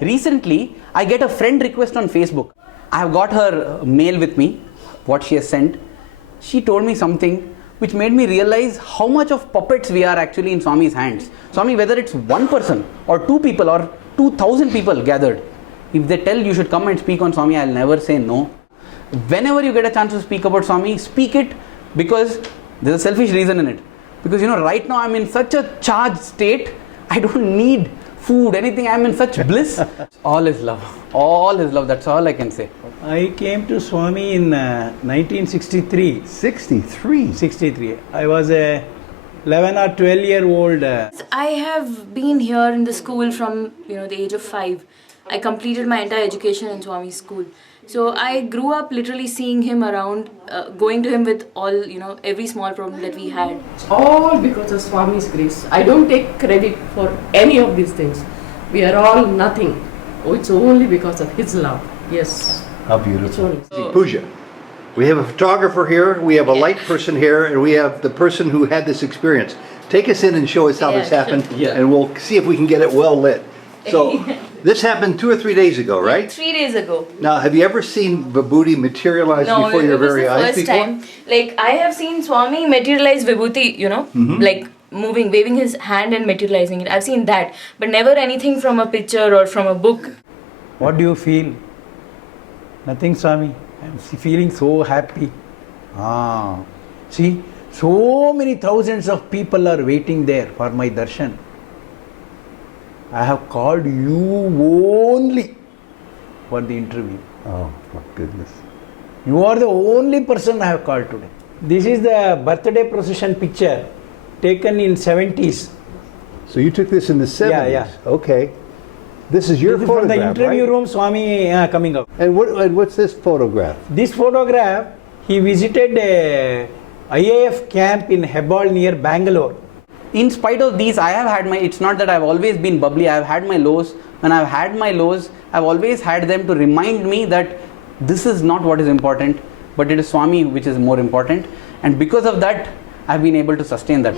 Recently, I get a friend request on Facebook. I have got her mail with me, what she has sent. She told me something which made me realize how much of puppets we are actually in Swami's hands. Swami, whether it's one person or two people or 2,000 people gathered, if they tell you should come and speak on Swami, I'll never say no. Whenever you get a chance to speak about Swami, speak it, because there's a selfish reason in it. Because right now I'm in such a charged state, I don't need food, anything. I'm in such bliss. All is love. All is love. That's all I can say. I came to Swami in 1963. 63? I was a 11 or 12-year-old. I have been here in the school from the age of 5. I completed my entire education in Swami's school. So I grew up literally seeing him around, going to him with all, every small problem that we had. It's all because of Swami's grace. I don't take credit for any of these things. We are all nothing. Oh, it's only because of his love. Yes. How beautiful. Puja. We have a photographer here, we have a light person here, and we have the person who had this experience. Take us in and show us how this happened, and we'll see if we can get it well lit. So, this happened 2 or 3 days ago, right? 3 days ago. Now, have you ever seen vibhuti materialize before your very eyes before? No, it was the first time. Like, I have seen Swami materialize vibhuti, like moving, waving his hand and materializing it. I've seen that, but never anything from a picture or from a book. What do you feel? Nothing, Swami. I'm feeling so happy. See, so many thousands of people are waiting there for my darshan. I have called you only for the interview. Oh, my goodness. You are the only person I have called today. This is the birthday procession picture taken in 70s. So you took this in the 70s? Yeah. Okay. This is your This is photograph, from the interview right? room, Swami coming up. And what's this photograph? This photograph, he visited a IAF camp in Hebbal near Bangalore. In spite of these, I have had it's not that I've always been bubbly, I've had my lows. When I've had my lows, I've always had them to remind me that this is not what is important, but it is Swami which is more important. And because of that, I've been able to sustain that.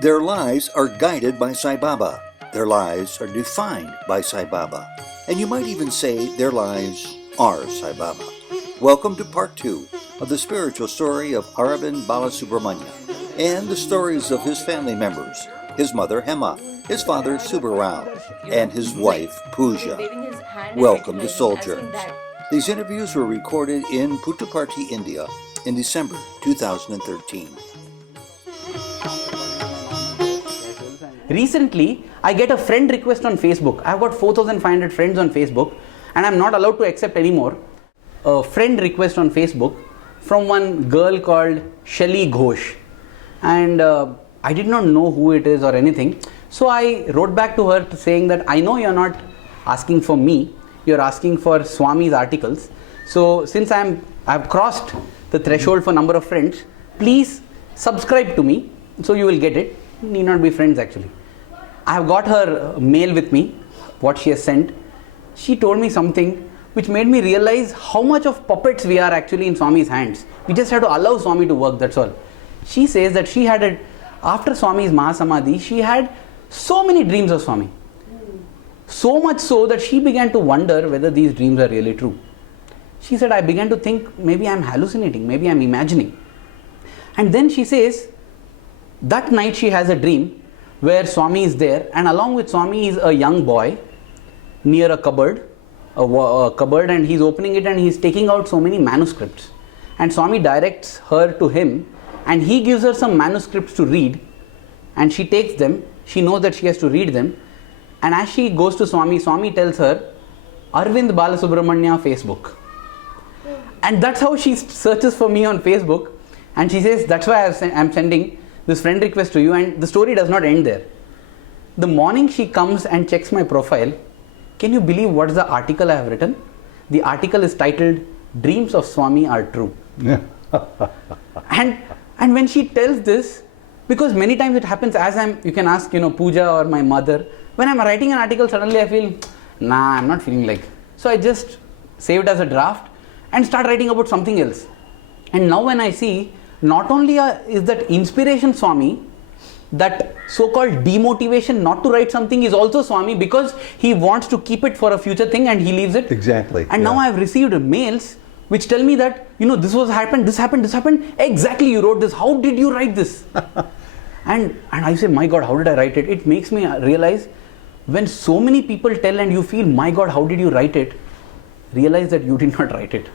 Their lives are guided by Sai Baba. Their lives are defined by Sai Baba. And you might even say their lives are Sai Baba. Welcome to part 2 of the spiritual story of Aravind Balasupramanya and the stories of his family members, his mother Hema, his father Sai Ram, and his wife Puja. Welcome to Souljourns. These interviews were recorded in Puttaparthi, India in December 2013. Recently, I get a friend request on Facebook. I've got 4,500 friends on Facebook and I'm not allowed to accept anymore. A friend request on Facebook from one girl called Shelly Ghosh, and I did not know who it is or anything. So I wrote back to her saying that I know you're not asking for me, you're asking for Swami's articles. So since I've crossed the threshold for number of friends, please subscribe to me so you will get it. Need not be friends actually. I have got her mail with me, what she has sent. She told me something which made me realize how much of puppets we are actually in Swami's hands. We just have to allow Swami to work, that's all. She says that she had, after Swami's Mahasamadhi, she had so many dreams of Swami. So much so that she began to wonder whether these dreams are really true. She said, I began to think maybe I'm hallucinating, maybe I'm imagining. And then she says, that night she has a dream where Swami is there, and along with Swami is a young boy near a cupboard, and he's opening it and he's taking out so many manuscripts. And Swami directs her to him and he gives her some manuscripts to read, and she takes them. She knows that she has to read them, and as she goes to Swami, Swami tells her, Aravind Balasupramanya Facebook. And that's how she searches for me on Facebook, and she says, that's why I'm sending this friend request to you. And the story does not end there. The morning she comes and checks my profile. Can you believe what is the article I have written? The article is titled, Dreams of Swami Are True. Yeah. and when she tells this, because many times it happens as you can ask, Puja or my mother, when I'm writing an article, suddenly I feel, I'm not feeling like. So I just save it as a draft and start writing about something else. And now when I see, not only is that inspiration Swami, that so-called demotivation not to write something is also Swami, because he wants to keep it for a future thing and he leaves it. Exactly. And now yeah. I have received mails which tell me that, this was happened, this happened, this happened. Exactly, you wrote this. How did you write this? and I say, my God, how did I write it? It makes me realize, when so many people tell and you feel, my God, how did you write it? Realize that you did not write it.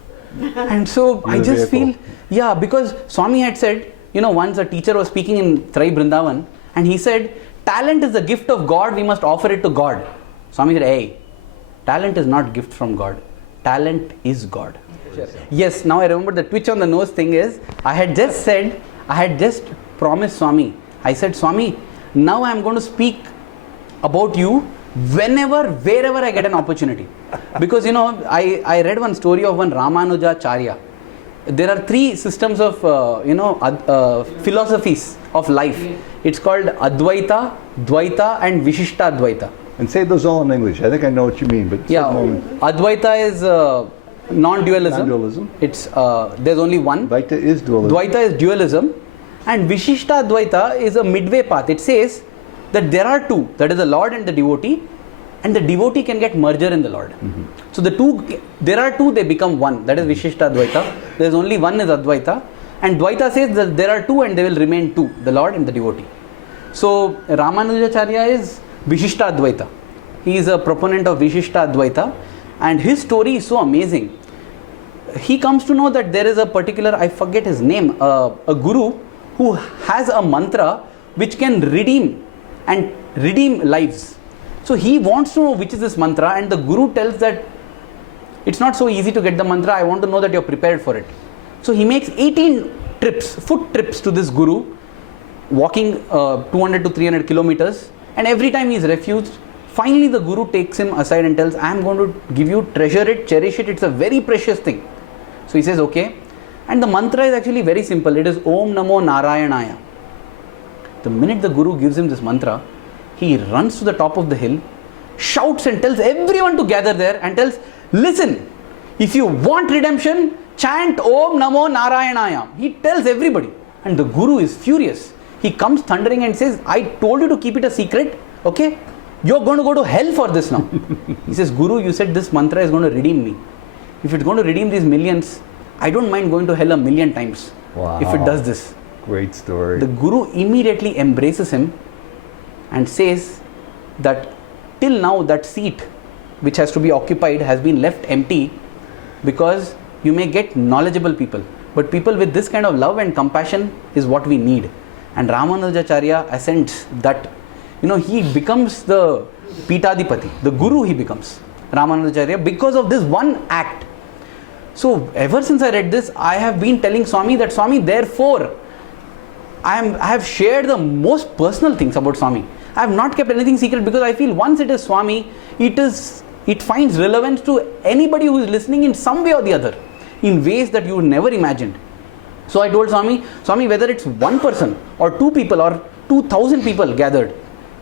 And so I just feel, because Swami had said, once a teacher was speaking in Trai Brindavan and he said, talent is a gift of God, we must offer it to God. Swami said, hey, talent is not gift from God. Talent is God. Sure. Yes, now I remember the twitch on the nose thing is, I had just promised Swami. I said, Swami, now I am going to speak about you wherever I get an opportunity. Because, I read one story of one Ramanujacharya. There are 3 systems of, philosophies of life. It's called Advaita, Dvaita and Vishishta Advaita. And say those all in English. I think I know what you mean, but Advaita is non-dualism. Non-dualism. It's there's only one. Dvaita is dualism. Dvaita is dualism, and Vishishta Advaita is a midway path. It says that there are 2, that is the Lord and the devotee, and the devotee can get merger in the Lord. Mm-hmm. So there are 2, they become one. That is Vishishta Advaita. There is only one is Advaita, and Dvaita says that there are 2 and they will remain 2, the Lord and the devotee. So Ramanujacharya is Vishishta Advaita. He is a proponent of Vishishta Advaita, and his story is so amazing. He comes to know that there is a particular, I forget his name, a guru who has a mantra which can redeem lives. So he wants to know which is this mantra, and the guru tells that it's not so easy to get the mantra. I want to know that you're prepared for it. So he makes 18 foot trips to this guru, walking 200 to 300 kilometers, and every time he is refused. Finally the guru takes him aside and tells, I am going to give you, treasure it, cherish it, it's a very precious thing. So he says, okay. And the mantra is actually very simple. It is Om Namo Narayanaya. The minute the guru gives him this mantra, he runs to the top of the hill, shouts and tells everyone to gather there and tells, listen, if you want redemption, chant Om Namo Narayanaya. He tells everybody, and the guru is furious. He comes thundering and says, I told you to keep it a secret, okay? You're going to go to hell for this now. He says, Guru, you said this mantra is going to redeem me. If it's going to redeem these millions, I don't mind going to hell 1,000,000 times. Wow. If it does this. Great story. The guru immediately embraces him and says that till now that seat which has to be occupied has been left empty, because you may get knowledgeable people, but people with this kind of love and compassion is what we need. And Ramanujacharya ascends that, he becomes the Pitadipati, the guru he becomes, Ramanujacharya, because of this one act. So ever since I read this, I have been telling Swami that, Swami, therefore, I have shared the most personal things about Swami. I have not kept anything secret, because I feel once it is Swami, it finds relevance to anybody who is listening in some way or the other, in ways that you never imagined. So I told Swami, whether it's one person or 2 people or 2,000 people gathered,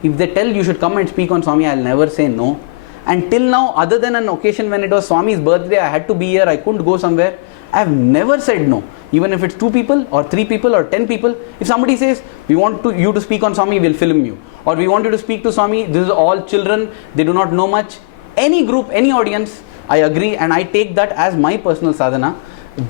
if they tell you should come and speak on Swami, I'll never say no. And till now, other than an occasion when it was Swami's birthday, I had to be here, I couldn't go somewhere, I have never said no. Even if it's 2 people or 3 people or 10 people, if somebody says, we want you to speak on Swami, we'll film you. Or we want you to speak to Swami, this is all children, they do not know much. Any group, any audience, I agree, and I take that as my personal sadhana.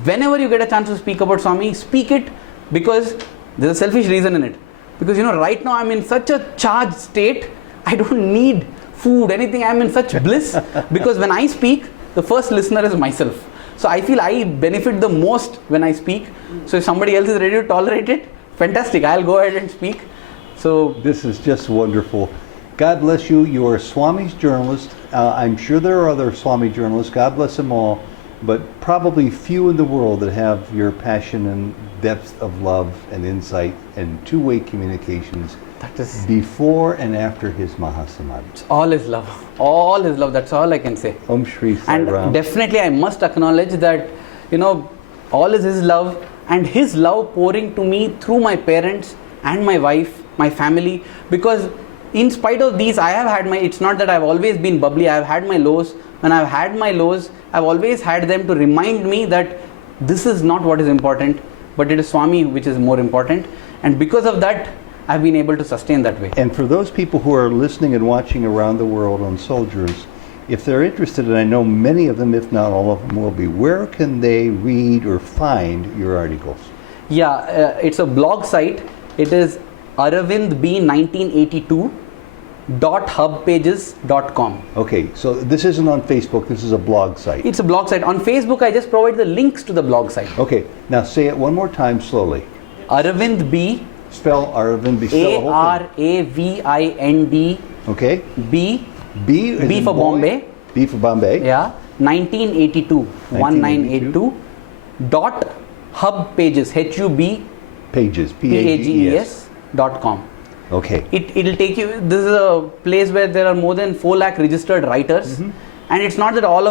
Whenever you get a chance to speak about Swami, speak it, because there's a selfish reason in it. Because right now I'm in such a charged state, I don't need food, anything, I'm in such bliss, because when I speak, the first listener is myself. So I feel I benefit the most when I speak. So if somebody else is ready to tolerate it, fantastic, I'll go ahead and speak. So this is just wonderful. God bless you. You are Swami's journalist. I'm sure there are other Swami journalists. God bless them all. But probably few in the world that have your passion and depth of love and insight and two-way communications that is before and after his Mahasamadhi. All is love. All is love. That's all I can say. Om Shri Sai Ram. And definitely I must acknowledge that, all is his love, and his love pouring to me through my parents and my wife, my family, because in spite of these, I have had it's not that I've always been bubbly, I've had my lows. When I've had my lows, I've always had them to remind me that this is not what is important, but it is Swami which is more important. And because of that, I've been able to sustain that way. And for those people who are listening and watching around the world on Souljourns, if they're interested, and I know many of them, if not all of them will be, where can they read or find your articles? Yeah, it's a blog site. It is aravindb1982.hubpages.com. Okay, so this isn't on Facebook, this is a blog site. It's a blog site. On Facebook, I just provide the links to the blog site. Okay, now say it one more time slowly. Aravind B. Spell Aravind B. Spell the whole thing. Aravind Okay. B. B as B in for boy. Bombay. B for Bombay. Yeah. 1982. 1982. Dot hub pages. HUB Pages. Pages. .com. Okay. It'll take you. This is a place where there are more than 4 lakh registered writers, and it's not that all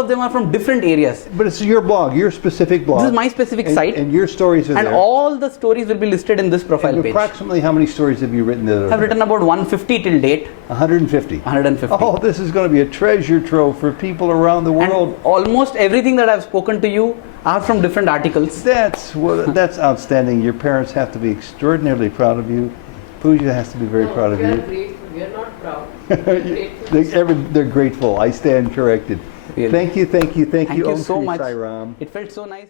of them are from different areas. But it's your blog, your specific blog. This is my specific site, And your stories are and there. all the stories will be listed in this profile And page. approximately how many stories have you written? I've written about 150 till date. 150. 150. Oh, this is going to be a treasure trove for people around the world. And almost everything that I've spoken to you are from different articles. That's outstanding. Your parents have to be extraordinarily proud of you. Pooja has to be very proud of We are you. grateful. We are not proud. We are grateful. They're grateful. I stand corrected. Really. Thank you. Thank you Om so Shri much. Sai Ram. It felt so nice.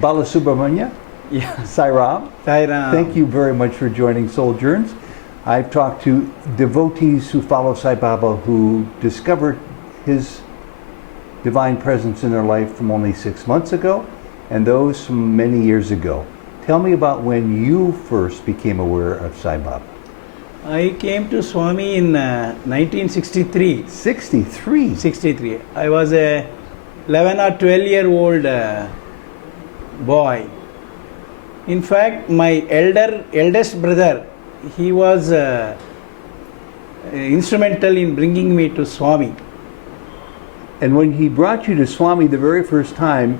Balasupramanya, Yeah. Sai Ram. Sai Ram. Thank you very much for joining Souljourns. I've talked to devotees who follow Sai Baba who discovered his divine presence in their life from only 6 months ago, and those from many years ago. Tell me about when you first became aware of Sai Baba. I came to Swami in 1963. 63. 63. I was a 11 or 12-year-old boy. In fact, my eldest brother, he was instrumental in bringing me to Swami. And when he brought you to Swami the very first time,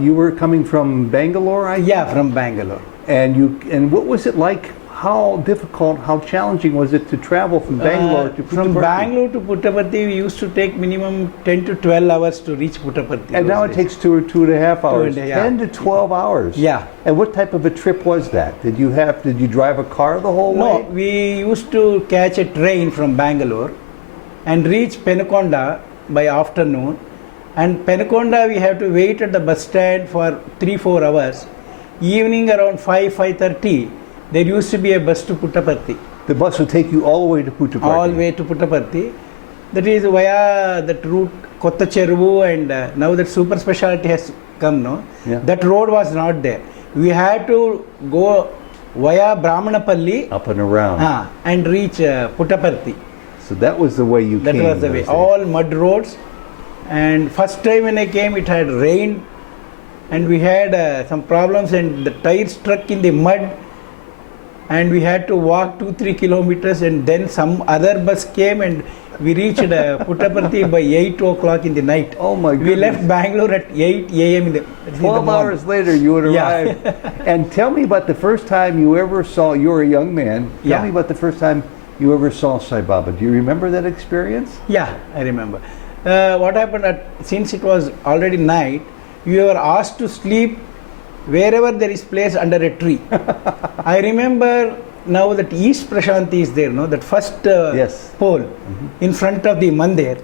you were coming from Bangalore, Yeah, from Bangalore. And what was it like? How difficult, how challenging was it to travel from Bangalore to Puttaparthi? From Bangalore to Puttaparthi, we used to take minimum 10 to 12 hours to reach Puttaparthi. And now it takes 2 or 2.5 hours. 10 to 12 hours. Yeah. And what type of a trip was that? Did you drive a car the whole No, way? we used to catch a train from Bangalore and reach Penukonda by afternoon. And Penukonda, we have to wait at the bus stand for 3-4 hours. Evening around 5:30, there used to be a bus to Puttaparthi. The bus would take you all the way to Puttaparthi. All way to Puttaparthi. That is via that route Kotta Cheruvu, and now that super specialty has come, no? Yeah. That road was not there. We had to go via Brahmanapalli Up and around. and reach Puttaparthi. So that was the way you That came. was the way. those days. All mud roads. And first time when I came, it had rained, and we had some problems, and the tires stuck in the mud, and we had to walk 2-3 kilometers, and then some other bus came, and we reached Puttaparthi by 8 o'clock in the night. Oh my We goodness. left Bangalore at 8 a.m. in the 12 morning. hours later, you would Yeah. arrive. And tell me about the first time you ever saw, you were a young man. Tell Yeah. me about the first time you ever saw Sai Baba. Do you remember that experience? Yeah, I remember. What happened since it was already night, we were asked to sleep wherever there is place under a tree. I remember now that East Prashanti is there, no? That first Yes. pole in front of the mandir,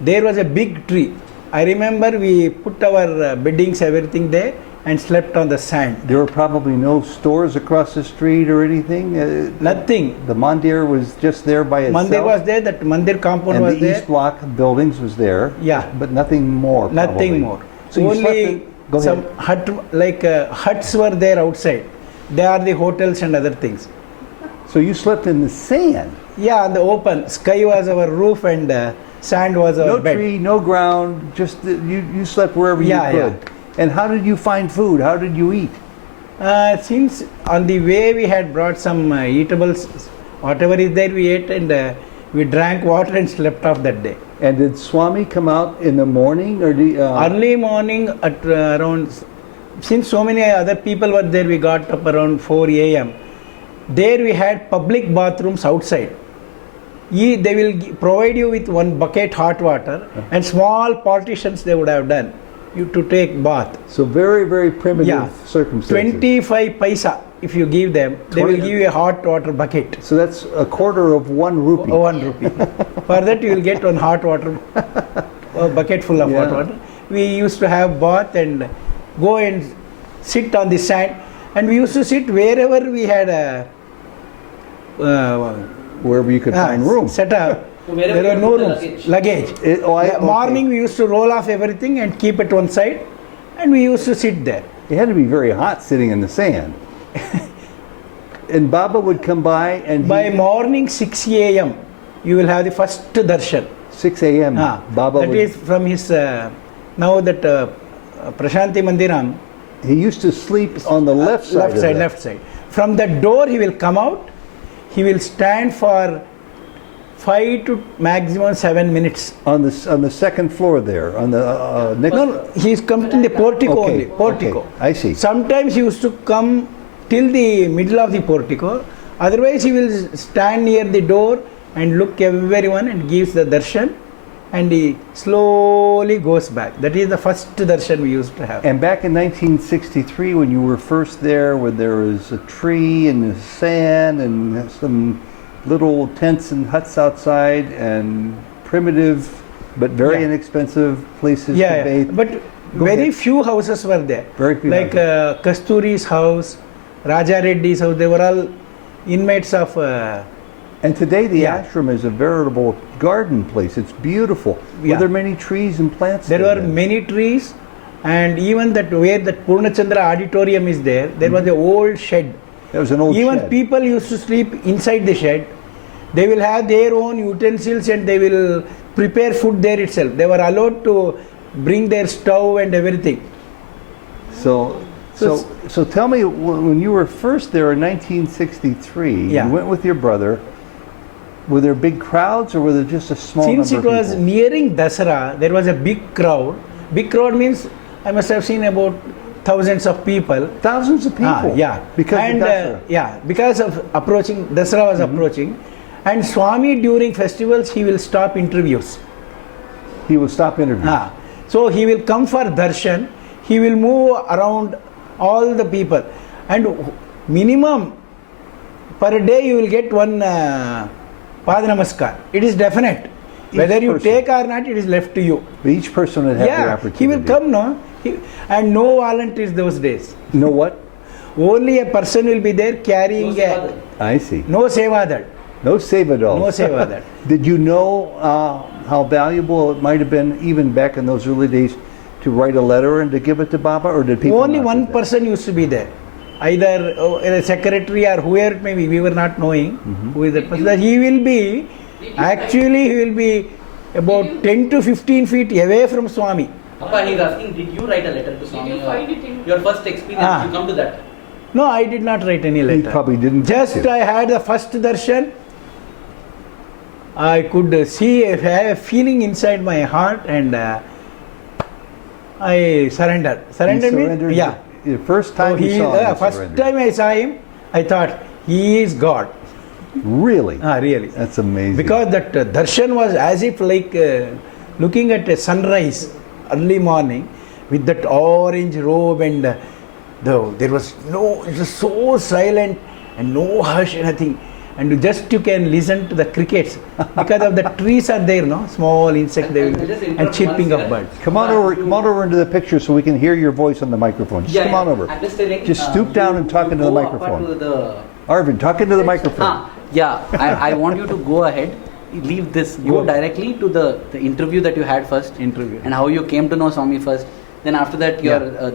there was a big tree. I remember we put our beddings, everything there, and slept on the sand. There were probably no stores across the street or anything. Nothing. The mandir was just there by itself. Mandir was there, that mandir compound and was the there. East Block buildings was there. Yeah. But nothing more. Nothing probably. more. So you slept Only in, go some ahead. huts were there outside. They are the hotels and other things. So you slept in the sand. Yeah, on the open. Sky was our roof, and sand was our No bed. tree, no ground. Just you slept wherever Yeah, you could. And how did you find food? How did you eat? Since on the way we had brought some eatables, whatever is there we ate, and we drank water and slept off that day. And did Swami come out in the morning or Early morning at around, since so many other people were there, we got up around 4 a.m. There we had public bathrooms outside. They will provide you with one bucket hot water, and small partitions they would have done. you to take bath. So very, very primitive Yeah. circumstances. 25 paisa if you give them, they will 20 give you a hot water bucket. So that's a quarter of 1 rupee. 1 rupee. For that you will get one hot water, a bucket full of hot Yeah. water. We used to have bath and go and sit on the sand, and we used to sit wherever we had a Wherever you could find room. set up. Wherever There were you no put the rooms. Luggage. Okay. Morning we used to roll off everything and keep it one side, and we used to sit there. It had to be very hot sitting in the sand. And Baba would come by and By morning 6 a.m. you will have the first darshan. 6 a.m. Baba That would, is from his now that Prashanti Mandiram. he used to sleep on the left side. Left of side, that. left side. From the door he will come out. He will stand for 5 to maximum 7 minutes. On the second floor there, on the next. No, he is coming in the portico Okay, only. Portico. okay, I see. Sometimes he used to come till the middle of the portico. Otherwise, he will stand near the door and look everyone and gives the darshan, and he slowly goes back. That is the first darshan we used to have. And back in 1963, when you were first there, where there was a tree and the sand and some little tents and huts outside and primitive but very Yeah. inexpensive places Yeah, to yeah. bathe. But Go very ahead. few houses were there. Very few Like Kasturi's house, Raja Reddy's house. They were all inmates of. And today the Yeah. ashram is a veritable garden place. It's beautiful. Were Yeah. there many trees and plants There there were then? many trees, and even that where that Purnachandra auditorium is there, there was an old shed. That was an old Even shed. people used to sleep inside the shed. They will have their own utensils and they will prepare food there itself. They were allowed to bring their stove and everything. So, So so tell me, when you were first there in 1963, Yeah. you went with your brother. Were there big crowds, or were there just a small Since it number of was people? nearing Dasara, there was a big crowd. Big crowd means I must have seen about thousands of people. Thousands of people. Yeah, Because and of Dasara. yeah, because of approaching Dasara was approaching, and Swami during festivals he will stop interviews. He would stop interviews. So he will come for darshan. He will move around all the people, and minimum per day you will get one Pada Namaskar. It is definite. Whether you person. take or not, it is left to you. Each person would have the Yeah, opportunity. he will come, no? And no volunteers those days. Know what? Only a person will be there carrying a I see. no sevadal. No sevadal. No sevadal. Did you know how valuable it might have been, even back in those early days, to write a letter and to give it to Baba, or did people Only not do one that? person used to be there. Either a secretary or whoever it may be. We were not knowing who is that person. That he will be, actually he will be about 10 to 15 feet away from Swami. Appa, he's asking, did you write a letter to Swami? Did you find it in? Your first experience, Ah. you come to that. No, I did not write any He letter. probably didn't. Just get to. I had the first darshan. I could see, I have a feeling inside my heart, and I surrendered. You Surrendered means, surrendered yeah. The first time So you saw him, you first surrendered. time I saw him, I thought he is God. Really? Really. That's amazing. Because that darshan was as if like looking at a sunrise early morning with that orange robe, and there was no, it was so silent and no hush, nothing. And just you can listen to the crickets because of the trees are there, no? Small insect they will, I'll just and interrupt chirping once of here. birds. Come on over into the picture so we can hear your voice on the microphone. Just come on over. I'm just telling. Just stoop down and talk into the go up microphone. to the Arvind, talk into the microphone. Yeah, I want you to go ahead, leave this, go directly to the interview that you had first. Interview. And how you came to know Swami first. Then after that,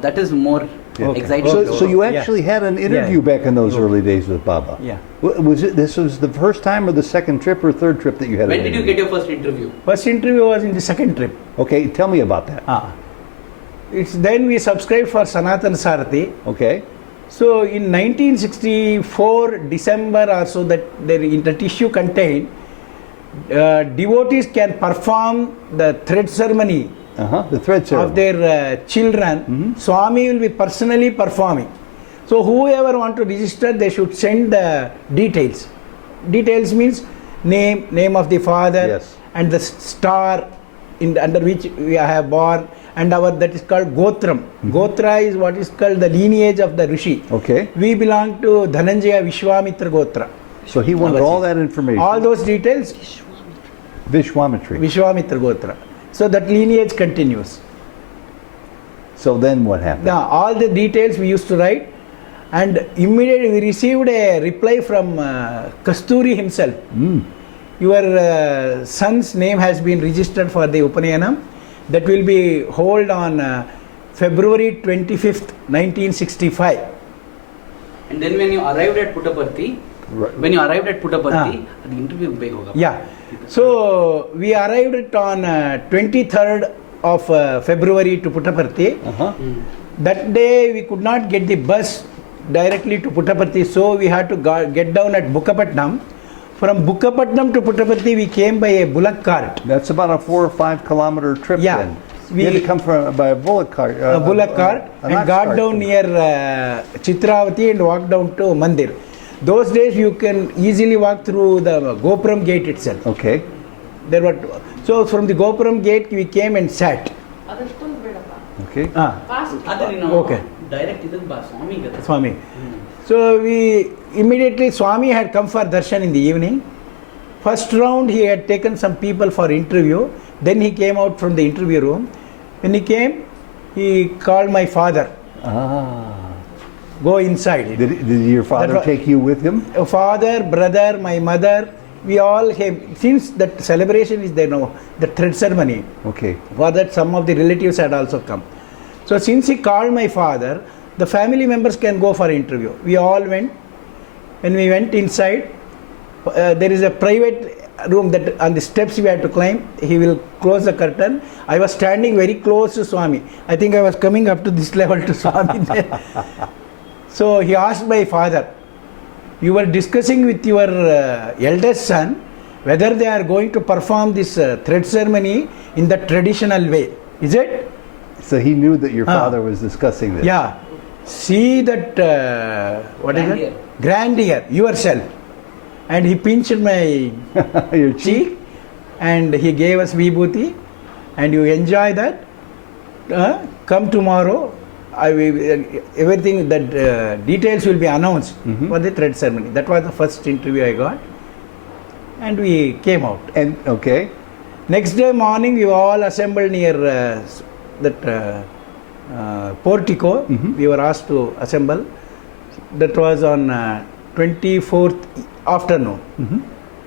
that is more Yeah. exciting. So you Yeah. actually had an interview Yeah. back in those early days with Baba. Yeah. Was it? This was the first time, or the second trip, or third trip that you had? When an did you interview? get your first interview? First interview was in the second trip. Okay, tell me about that. It's then we subscribed for Sanatan Sarthi. Okay. So in 1964 December or so, that there in the tissue contained devotees can perform the thread ceremony The thread ceremony. of their children. Swami will be personally performing. So whoever want to register, they should send the details. Details means name of the father, Yes. and the star under which we have born, and that is called Gotram. Gotra is what is called the lineage of the Rishi. Okay. We belong to Dhananjaya Vishwamitra Gotra. So he wanted all that information. All those details, Vishwamitri. Vishwamitra Gotra. So that lineage continues. So then what happened? Now, all the details we used to write, and immediately we received a reply from Kasturi himself. Your son's name has been registered for the Upanayanam. That will be held on February 25th, 1965. And then when you arrived at Puttaparthi, the interview big hoga. Yeah. So we arrived on 23rd of February to Puttaparthi. That day we could not get the bus directly to Puttaparthi, so we had to get down at Bukkapatnam. From Bukkapatnam to Puttaparthi we came by a bullock cart. That's about a 4 or 5 kilometer trip then. We had to come by a bullock cart. A bullock cart and got down near Chitravati and walked down to Mandir. Those days you can easily walk through the Gopuram gate itself. Okay. There were so from the Gopuram gate we came and sat. Okay. Okay. Direct Swami. Swami. So we immediately Swami had come for darshan in the evening. First round he had taken some people for interview. Then he came out from the interview room. When he came, he called my father. Go inside. Did your father take you with him? Father, brother, my mother, we all came. Since that celebration is there now, the thread ceremony. Okay. For that some of the relatives had also come. So since he called my father, the family members can go for interview. We all went. When we went inside, there is a private room that on the steps we had to climb. He will close the curtain. I was standing very close to Swami. I think I was coming up to this level to Swami there. So he asked my father, you were discussing with your eldest son whether they are going to perform this thread ceremony in the traditional way. Is it? So he knew that your father was discussing this. Yeah. See that, what is it? Grandeur, yourself. And he pinched my your cheek and he gave us vibhuti, and you enjoy that. Come tomorrow, everything that details will be announced for the thread ceremony. That was the first interview I got, and we came out. And okay. Next day morning, we were all assembled near that portico. We were asked to assemble. That was on 24th afternoon.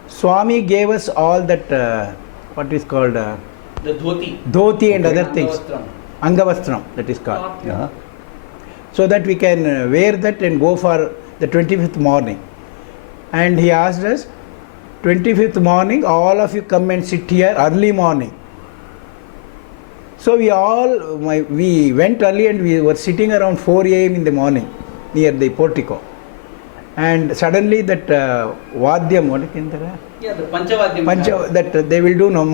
Swami gave us all that what is called the dhoti and other things. Angavastram, that is called. Yeah. So that we can wear that and go for the 25th morning. And he asked us, 25th morning, all of you come and sit here early morning. So we went early and we were sitting around 4 a.m. in the morning near the portico. And suddenly that Vadyam, what is it? Yeah, the Panchavadyam. That they will do no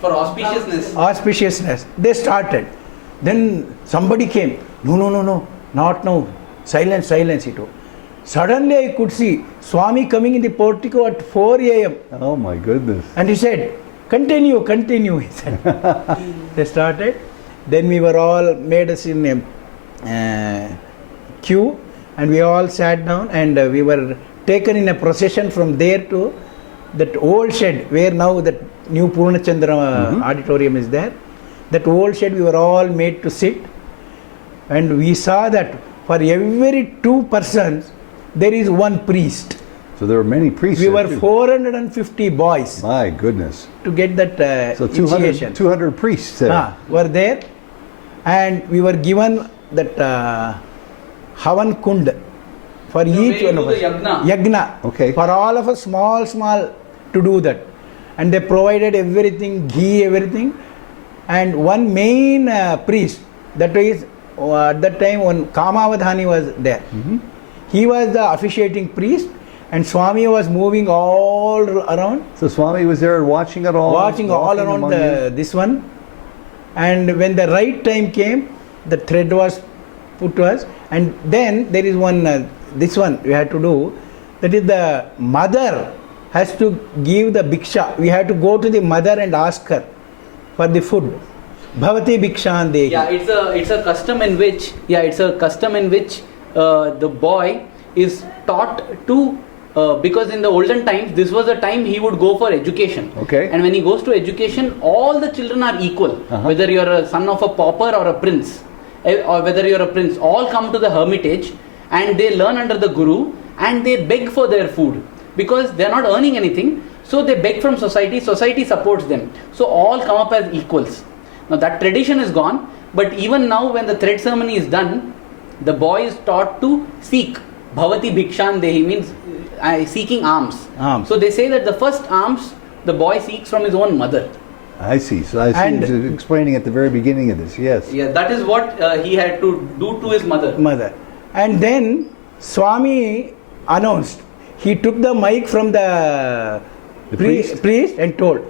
for auspiciousness. Auspiciousness. They started. Then somebody came. No, not now. Silence, he told. Suddenly I could see Swami coming in the portico at 4 a.m. Oh my goodness. And he said, continue, he said. They started. Then we were all made us in a queue, and we all sat down, and we were taken in a procession from there to that old shed where now that new Purnachandra auditorium is there. That old shed we were all made to sit, and we saw that for every 2 persons there is one priest. So there were many priests. We were 450 boys. My goodness. To get that so 200 priests were there, and we were given that Havan Kund for each one of us. Yagna. Okay. For all of us, small to do that. And they provided everything, ghee, everything. And one main priest, that is at that time when Kamavadhani was there. He was the officiating priest, and Swami was moving all around. So Swami was there watching it all? Watching all around this one. And when the right time came, the thread was put to us. And then there is one, this one we had to do. That is the mother has to give the bhiksha. We had to go to the mother and ask her for the food. Bhavati Bhikshan Dehi. Yeah, it's a custom in which the boy is taught to because in the olden times this was a time he would go for education. Okay. And when he goes to education, all the children are equal. Whether you're a son of a pauper or a prince, or whether you're a prince, all come to the hermitage and they learn under the guru and they beg for their food because they're not earning anything. So they beg from society. Society supports them. So all come up as equals. Now that tradition is gone. But even now, when the thread ceremony is done, the boy is taught to seek. Bhavati Bhikshan Dehi means seeking alms. So they say that the first alms the boy seeks from his own mother. I see. So I see. And- He was explaining at the very beginning of this. Yes. Yeah, that is what he had to do to his mother. And then Swami announced, he took the mic from the priest and told,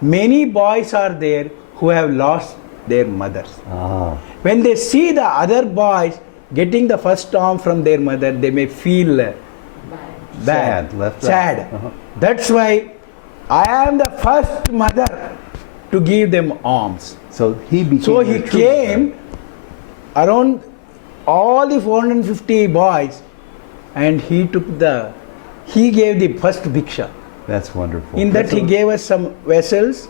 many boys are there who have lost their mothers. Ah. When they see the other boys getting the first arm from their mother, they may feel bad, Sad, left out. sad. That's why I am the first mother to give them arms. So he became. So he the true came around all the 450 boys and he gave the first bhiksha. That's wonderful. In that That's he a- gave us some vessels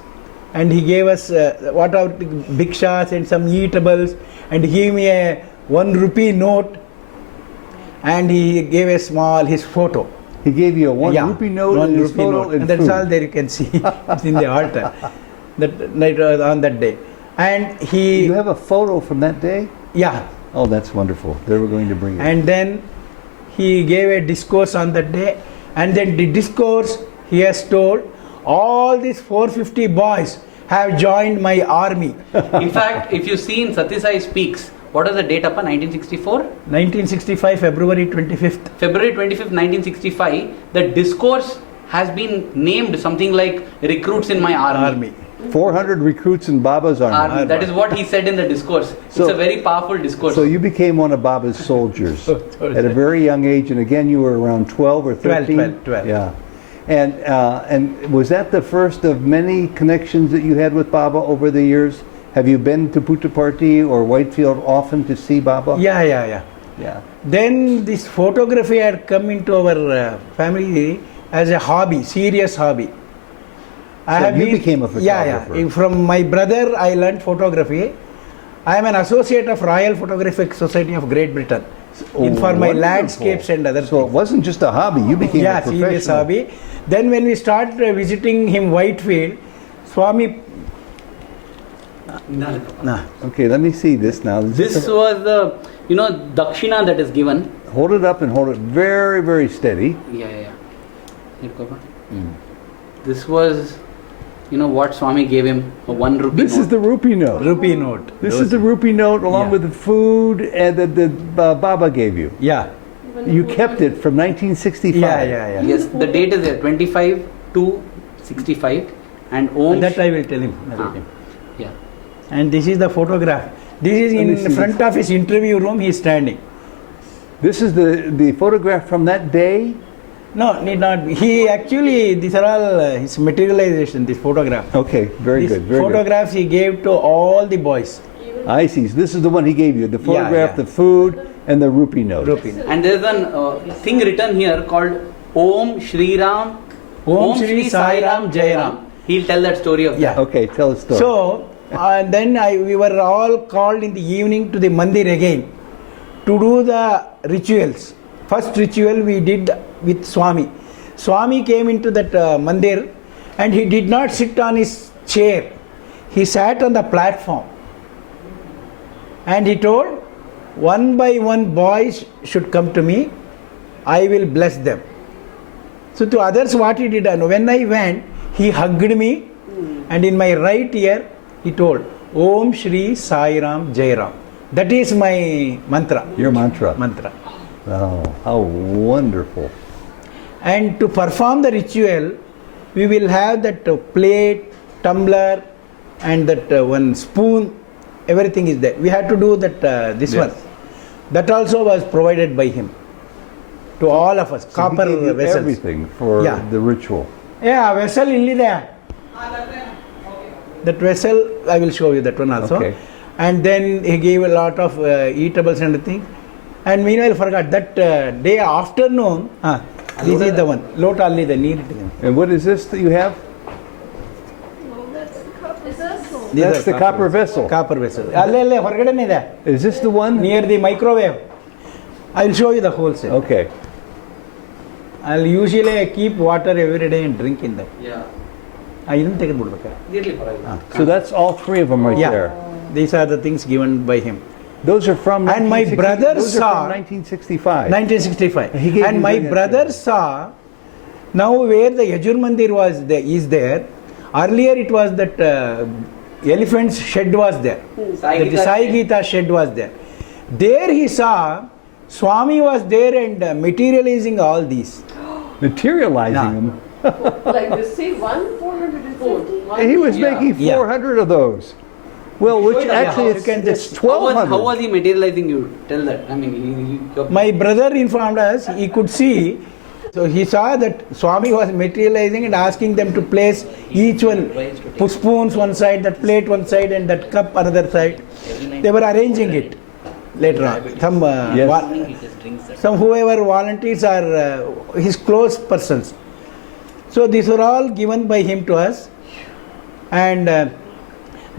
and he gave us what are the bhikshas and some eatables, and he gave me a 1 rupee note and he gave a small his photo. He gave you a one Yeah, rupee note one and his rupee photo note. and And that's food. all there you can see. It's in the altar that night on that day. And he You have a photo from that day? yeah. Oh, that's wonderful. They were going to bring it. And then he gave a discourse on that day, and then the discourse he has told all these 450 boys have joined my army. In fact, if you see in Satyasai Speaks, what was the date upon 1964? 1965 February 25th. February 25th, 1965, the discourse has been named something like recruits in my army. 400 recruits in Baba's army. That is what he said in the discourse. So- it's a very powerful discourse. So you became one of Baba's soldiers at a very young age, and again you were around 12 or 13? 12. Yeah. And was that the first of many connections that you had with Baba over the years? Have you been to Puttaparthi or Whitefield often to see Baba? Yeah. Yeah. Then this photography had come into our family as a hobby, serious hobby. So you became a Yeah. photographer. From my brother, I learned photography. I am an associate of Royal Photographic Society of Great Britain for my Wonderful. landscapes and other So it things. wasn't just a hobby, you became a professional. Serious hobby. Then when we started visiting him Whitefield, Swami. Nah. Okay, let me see this now. this was the, dakshina that is given. Hold it up and hold it very, very steady. Yeah. Here, Papa. This was, what Swami gave him, a 1 rupee This note. is the rupee note. Rupee note. This is the rupee note along Yeah. with the food and that Baba gave you. Yeah. You kept it from 1965. Yeah. Yes, the date is there, 25 to 65. And Om. That I will tell him. Yeah. And this is the photograph. This is Let me in see front of his interview room. He is standing. This is the photograph from that day? No, need not be. He actually, these are all his materialization, this photograph. Okay, very These good. Very photographs he gave to all the boys. good. I see. So this is the one he gave you. The photograph, yeah. the food, and the rupee note. Rupee. And there's a thing written here called Om Shri Ram. Om Shri Sai Ram Jai Ram. He'll tell that story of Yeah. that. Okay, tell a story. So, then we were all called in the evening to the mandir again to do the rituals. First ritual we did with Swami. Swami came into that mandir and he did not sit on his chair. He sat on the platform and he told, one by one boys should come to me, I will bless them. So to others what he did, and when I went, he hugged me and in my right ear he told, Om Shri Sai Ram Jai Ram. That is my mantra. Your mantra. Oh, how wonderful. And to perform the ritual, we will have that plate, tumbler and that one spoon, everything is there. We had to do that this Yes. one. That also was provided by him to all of us, So he copper gave you vessels. everything for Yeah. the ritual. Yeah, vessel illi there. That vessel, I will show you that one also. Okay. And then he gave a lot of eatables and things. And meanwhile, forgot that day afternoon, this is the one. Lota alli the neer. And what is this that you have? That's the copper vessel. Copper vessel. Alle horgadane ide. Is this the one? Near the microwave. I will show you the whole set. Okay. I'll usually keep water every day and drink in that. Yeah. ಇದನ್ನು ತೆಗೆದುಬಿಡ್ಬೇಕಾ? Nearly for So that's all three of them right Yeah. there. These are the things given by him. Those are from And my 1960 brother those are saw- from 1965. 1965. He gave And me my that brother thing. saw, now where the Yajur Mandir is there, earlier it was that elephant's shed was there. Sai The Gita Sai shed. Gita shed was there. There he saw Swami was there and materializing all these. Materializing Yeah. them. Like this, see, 1,404. And he was Yeah. making Yeah. 400 of those. Well, which Show it us. actually You it's, can it's just- 1,200. How was he materializing you? Tell that. I mean, My brother informed us he could see. So he saw that Swami was materializing and asking them to place each one, put spoons one side, that plate one side, and that cup another side. They were arranging it later on. Yes. Some whoever volunteers are his close persons. So these were all given by him to us, and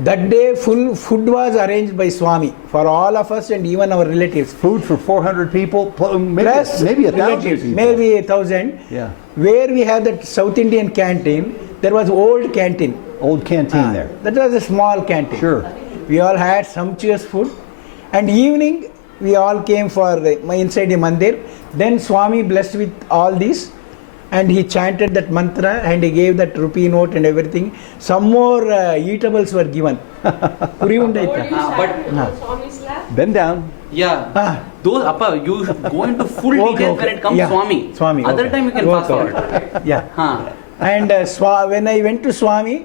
that day full food was arranged by Swami for all of us and even our relatives. Food for 400 people, Plus maybe 1,000 relatives, people. maybe 1,000. Yeah. Where we have that South Indian canteen, there was old canteen. Old canteen there. That was a small canteen. Sure. We all had sumptuous food, and evening we all came for inside the mandir. Then Swami blessed with all this, and he chanted that mantra and he gave that rupee note and everything. Some more eatables were given. Puri undaita. but Swami's lap. Bend down. yeah, Ah. those Appa, you go into full Okay, details okay. when it comes Yeah. Swami. Swami, Other okay. time you can Okay. fast forward. Yeah. Huh. And when I went to Swami,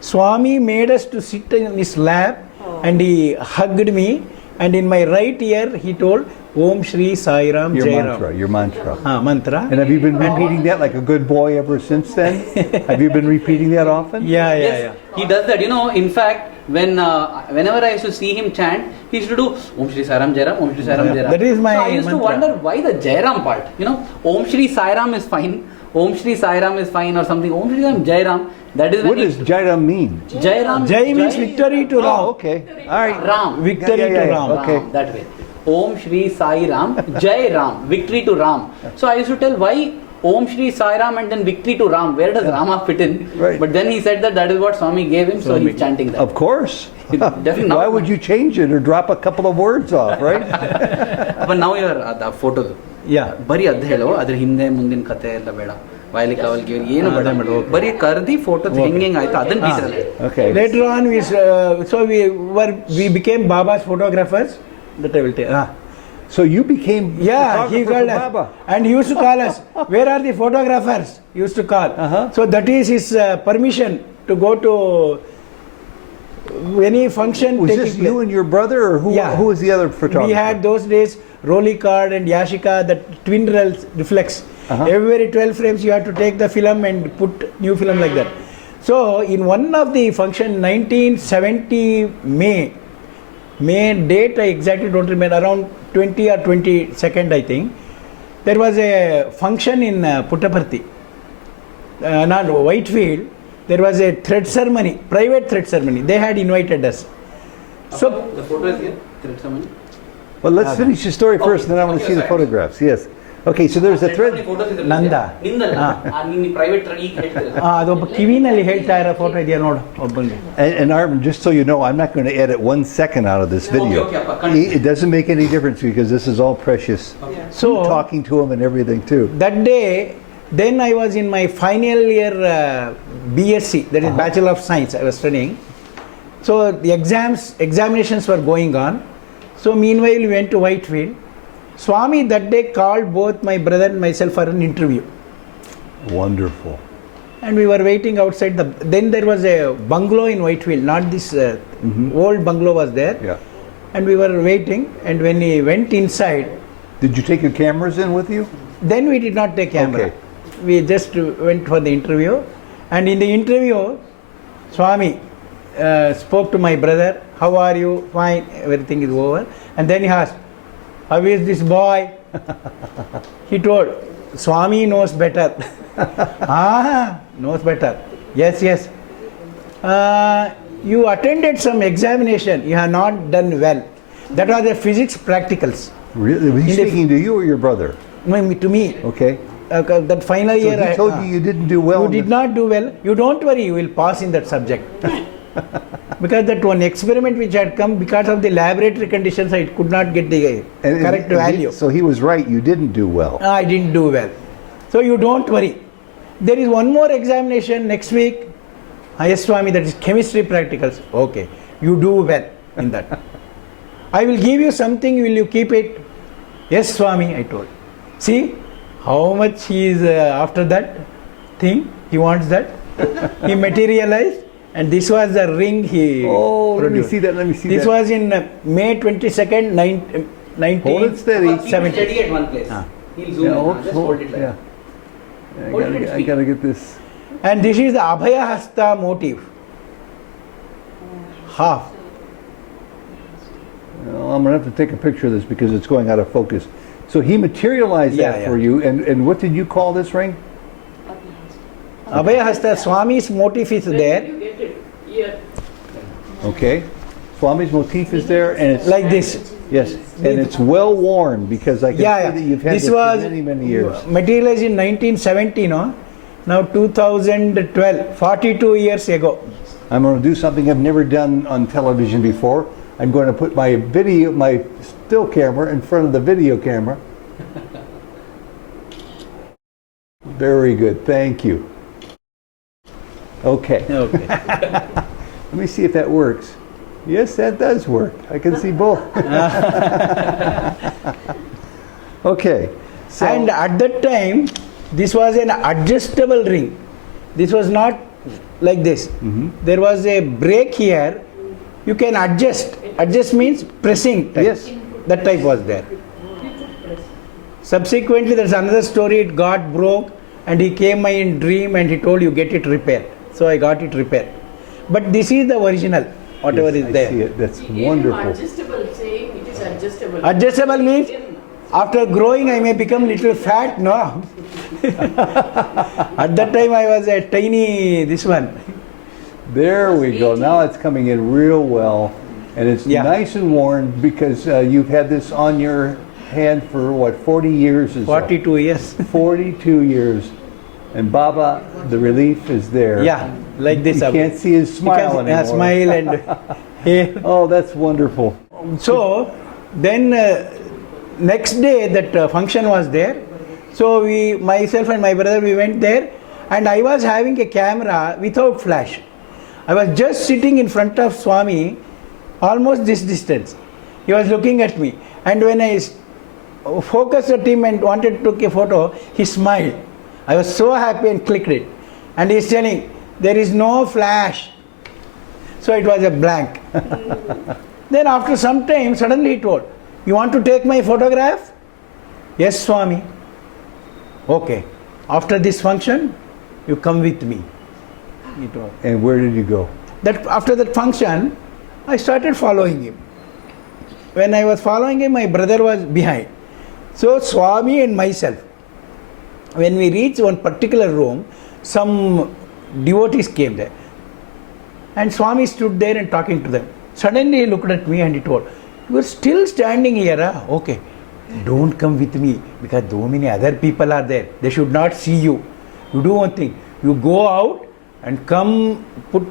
Swami made us to sit in his lap and he hugged me, and in my right ear he told Om Shri Sai Ram Your Jai mantra. Ram. Your mantra. Mantra. And have you been repeating that like a good boy ever since then? Have you been repeating that often? Yeah, yeah, Yes, yeah. he does that. You know, in fact, whenever I used to see him chant, he used to do Om Shri Sai Ram Jai Ram, Om Shri Sai Ram Jai Ram. That is my So I used to mantra. wonder why the Jai Ram part. You know, Om Shri Sai Ram is fine, Om Shri Sai Ram is fine, or something. Om Shri Ram Jai Ram. That is when What does Jairam mean? Jai Ram. Jai means victory to Ram. Oh, okay. All right. Ram. Victory Yeah, to yeah, Ram. yeah. Okay. That way. Om Shri Sai Ram, Jai Ram, victory to Ram. So I used to tell why Om Shri Sai Ram and then victory to Ram. Where does Rama fit in? Right. But then he said that is what Swami gave him, so he's chanting that. Of course. Definitely not- Why would you change it or drop a couple of words off, right? But now you're the photo. Yeah. ಬರೀ ಅದ್ ಹೇಳು ಅದ್ರ ಹಿಂದೆ ಮುಂದಿನ ಕತೆ ಎಲ್ಲ ಬೇಡ Wyllie ಕಾವಲ್ಗೆ ಏನು ಬೇಡ ಬರೀ ಕರ್ದಿ ಫೋಟೋ ಹೆಂಗೆ ಆಯ್ತು ಅದನ್ನ detail Okay. Later on, we became Baba's photographers. That I will tell. So you became Yeah, he photographer called for us. Baba. And he used to call us. Where are the photographers? He used to call. Uh-huh. So that is his permission to go to any function. Was taking this place. you and your brother, or Yeah. who was the other photographer? We had those days Rolly card and Yashika, that twin reflex. Uh-huh. Every 12 frames you have to take the film and put new film like that. So in one of the function, 1970 May date I exactly don't remember, around 20 or 22nd I think, there was a function in Puttaparthi, not Whitefield. There was a thread ceremony, private thread ceremony. They had invited us. So the photo is here. Well, let's finish the story first, and then I want to see the photographs. Yes. Okay, so there's a thread. ನಂದ? ನಿನ್ನ private ಈಗ ಹೇಳ್ತಿರಲ್ಲ ಅದೊಬ್ಬ ಕಿವಿನಲ್ಲಿ ಹೇಳ್ತಾ ಇರೋ photo ಇದೆಯಾ ನೋಡು ಒಬ್ಬಂಗೆ. And Aravind, just so you know, I'm not going to edit 1 second out of this video. Okay, Appa, continue. It doesn't make any difference because this is all precious. So You talking to him and everything too. that day, then I was in my final year BSc, that is Bachelor of Science. I was studying. So the examinations were going on. So meanwhile, we went to Whitefield. Swami that day called both my brother and myself for an interview. Wonderful. And we were waiting outside the. Then there was a bungalow in Whitefield, not this old bungalow was there. Yeah. And we were waiting. And when he went inside, Did you take your cameras in with you? then we did not take camera. Okay. We just went for the interview. And in the interview, Swami spoke to my brother, how are you? Fine, everything is over. And then he asked, how is this boy? He told, Swami knows better. Knows better. Yes, yes. You attended some examination, you have not done well. That was the physics practicals. Really? Was he speaking to you or your brother? No, to me. Okay. That final year. So he told you you didn't do well. You did not do well. You don't worry, you will pass in that subject. Because that one experiment which had come, because of the laboratory conditions, I could not get the correct value. So he was right, you didn't do well. I didn't do well. So you don't worry. There is one more examination next week. Yes, Swami, that is chemistry practicals. Okay, you do well in that. I will give you something, will you keep it? Yes, Swami, I told. See how much he is after that thing, he wants that. He materialized, and this was the ring he produced. Let me see that, This was in May 22nd, 1970. Hold it steady. Keep it steady at one place. He'll zoom in. Just hold it like that. I gotta get this. And this is the Abhaya Hasta motif. Half. Well, I'm gonna have to take a picture of this because it's going out of focus. So he materialized that for you, and what did you call this ring? Abhaya Hasta, Swami's motif is there. You get it here. Okay. Swami's motif is there, and it's Like this. yes, and it's well worn because I can see that you've had this for many years. Materialized in 1970, no? Now 2012, 42 years ago. I'm going to do something I've never done on television before. I'm going to put my still camera in front of the video camera. Very good, thank you. Okay. Okay. Let me see if that works. Yes, that does work. I can see both. Okay. So, And at that time, this was an adjustable ring. This was not like this. There was a break here. You can adjust. Adjust means pressing type. Yes. That type was there. Subsequently, there's another story. It got broke, and he came in dream and he told you get it repaired. So I got it repaired. But this is the original, whatever yes, is I there. see it. That's He gave him wonderful. adjustable, saying it is adjustable. Adjustable means after growing I may become little fat, no? At that time I was a tiny, this one. There we go. Now it's coming in real well, and it's nice and worn because you've had this on your hand for what, 40 years? Or 42 years. so? 42 years, and Baba, the relief is there. Yeah, like this. You can't see his smile anymore. Smile and hey. Oh, that's wonderful. So then next day that function was there. So myself and my brother, we went there, and I was having a camera without flash. I was just sitting in front of Swami, almost this distance. He was looking at me, and when I focused at him and wanted to take a photo, he smiled. I was so happy and clicked it. And he's telling, there is no flash. So it was a blank. Then after some time, suddenly he told, you want to take my photograph? Yes, Swami. Okay. After this function, you come with me. He told. And where did you go? That after that function, I started following him. When I was following him, my brother was behind. So Swami and myself, when we reached one particular room, some devotees came there. And Swami stood there and talking to them. Suddenly he looked at me and he told, you are still standing here, huh? Okay. Don't come with me because so many other people are there. They should not see you. You do one thing. You go out and come put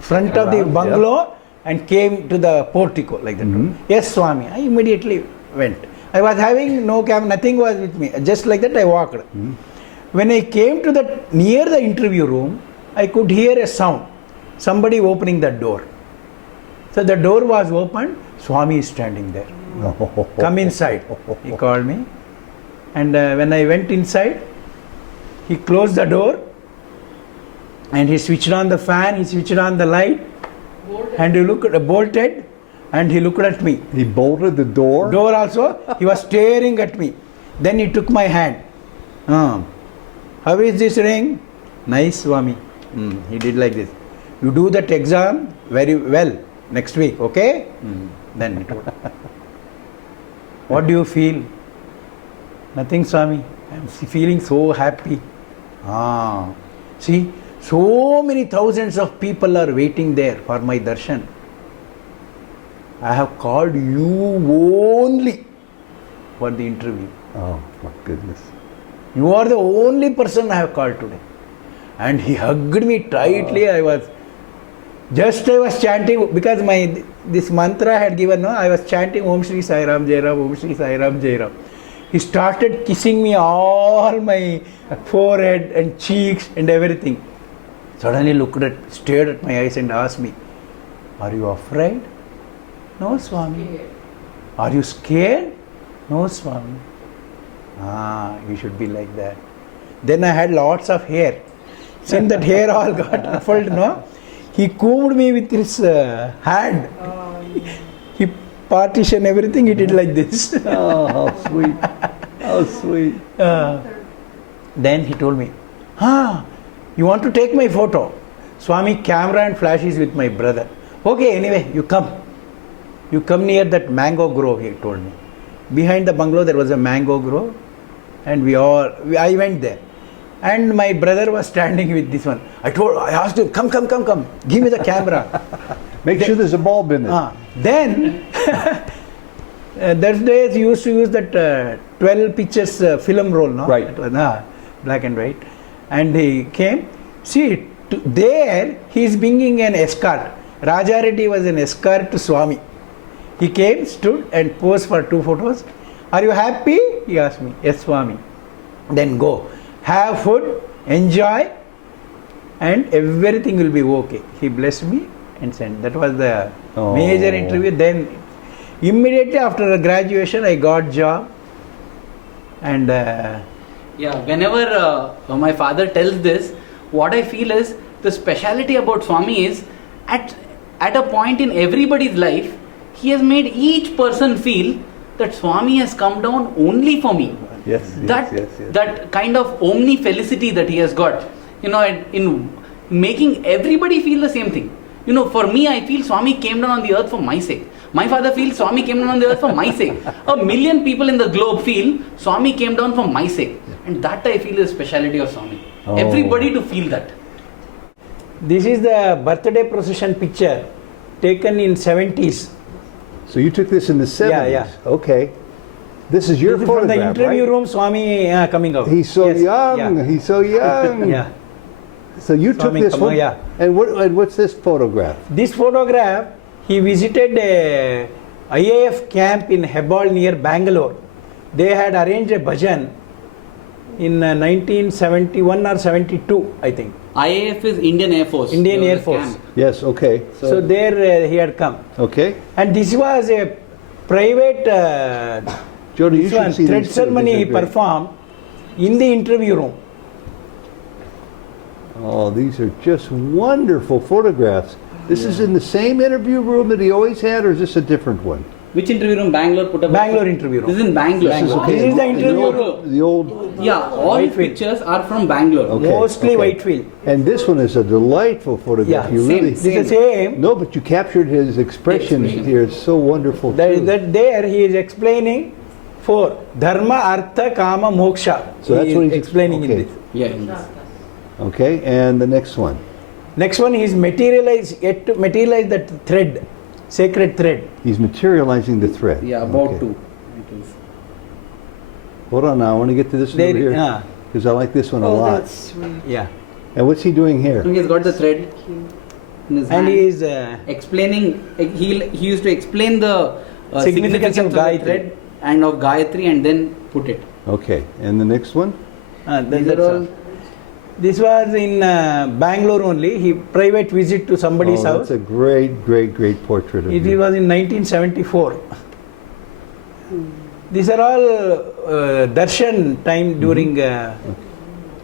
front of the bungalow and came to the portico like that. Yes, Swami. I immediately went. I was having no cam, nothing was with me. Just like that I walked. When I came to near the interview room, I could hear a sound. Somebody opening the door. So the door was opened. Swami is standing there. Come inside. He called me. And when I went inside, he closed the door and he switched on the fan, he switched on the light, and he bolted, and he looked at me. He bolted the door? Door also. He was staring at me. Then he took my hand. How is this ring? Nice, Swami. He did like this. You do that exam very well next week, okay? Then he told, what do you feel? Nothing, Swami. I'm feeling so happy. See, so many thousands of people are waiting there for my darshan. I have called you only for the interview. Oh, my goodness. You are the only person I have called today. And he hugged me tightly. I was chanting, because this mantra I had given, no, I was chanting Om Shri Sai Ram Jai Ram, Om Shri Sai Ram Jai Ram. He started kissing me all my forehead and cheeks and everything. Suddenly stared at my eyes and asked me, are you afraid? No, Swami. Are you scared? No, Swami. You should be like that. Then I had lots of hair. Since that hair all got ruffled, no? He combed me with his hand. He partitioned everything, he did like this. Oh, how sweet. How sweet. Then he told me, you want to take my photo? Swami, camera and flash is with my brother. Okay, anyway, you come. You come near that mango grove, he told me. Behind the bungalow there was a mango grove, and I went there. And my brother was standing with this one. I asked him, come, give me the camera. Make sure there's a bulb in it. Then, those days you used to use that 12 pictures film roll, no? Right. That was, black and white. And he came. See, there he is bringing an escort. Raja Reddy was an escort to Swami. He came, stood and posed for 2 photos. Are you happy? He asked me. Yes, Swami. Then go. Have food, enjoy, and everything will be okay. He blessed me and sent. That was the major interview. Then immediately after the graduation, I got job. And whenever my father tells this, what I feel is the speciality about Swami is at a point in everybody's life, he has made each person feel that Swami has come down only for me. Yes. That kind of omni felicity that he has got, in making everybody feel the same thing. For me, I feel Swami came down on the earth for my sake. My father feels Swami came down on the earth for my sake. 1 million people in the globe feel Swami came down for my sake. And that I feel is the speciality of Swami. Everybody to feel that. This is the birthday procession picture taken in 70s. So you took this in the 70s? Yeah. Okay. This is your This is photograph, from the interview right? room, Swami coming out. He's so Yes, young. yeah. He's so young. Yeah. So you took Swami this come- one. yeah. And what's this photograph? This photograph, he visited a IAF camp in Hebal near Bangalore. They had arranged a bhajan in 1971 or 72, I think. IAF is Indian Air Force. Indian There Air was a Force. camp. Yes, okay. So there he had come. Okay. And this was a private Jody, you this should one, see thread these. ceremony These he are great. performed in the interview room. Oh, these are just wonderful photographs. This is in the same interview room that he always had, or is this a different one? Which interview room? Bangalore, Puttaparthi? Bangalore interview room. This is in Bangalore. This is, okay. This is the interview room. The old, Yeah, all his Whitefield. pictures are from Bangalore. Okay. Mostly Whitefield. and this one is a delightful photograph. Yeah, You same, really, This is the same. no, but you captured his expression Expression. here. It's so wonderful. That, too. that there he is explaining 4 dharma, artha, kama, moksha. So that's He what is he's explaining okay. in this. Yeah, in this. Okay, and the next one. Next one is yet to materialize that thread, sacred thread. He's materializing the thread. Yeah, about Okay. 2. It is. Hold on now, I want to get to this one There- over here. ah. Because I like this one a Oh, lot. that's sweet. Yeah. And what's he doing here? He's got the thread in his And hand. he is explaining, he used to explain the Significance of the Gayatri. thread and of Gayatri and then put it. Okay, and the next one? These are all. This was in Bangalore only. He private visit to somebody's Oh, house. that's a great, great, great portrait of It you. was in 1974. These are all darshan time during in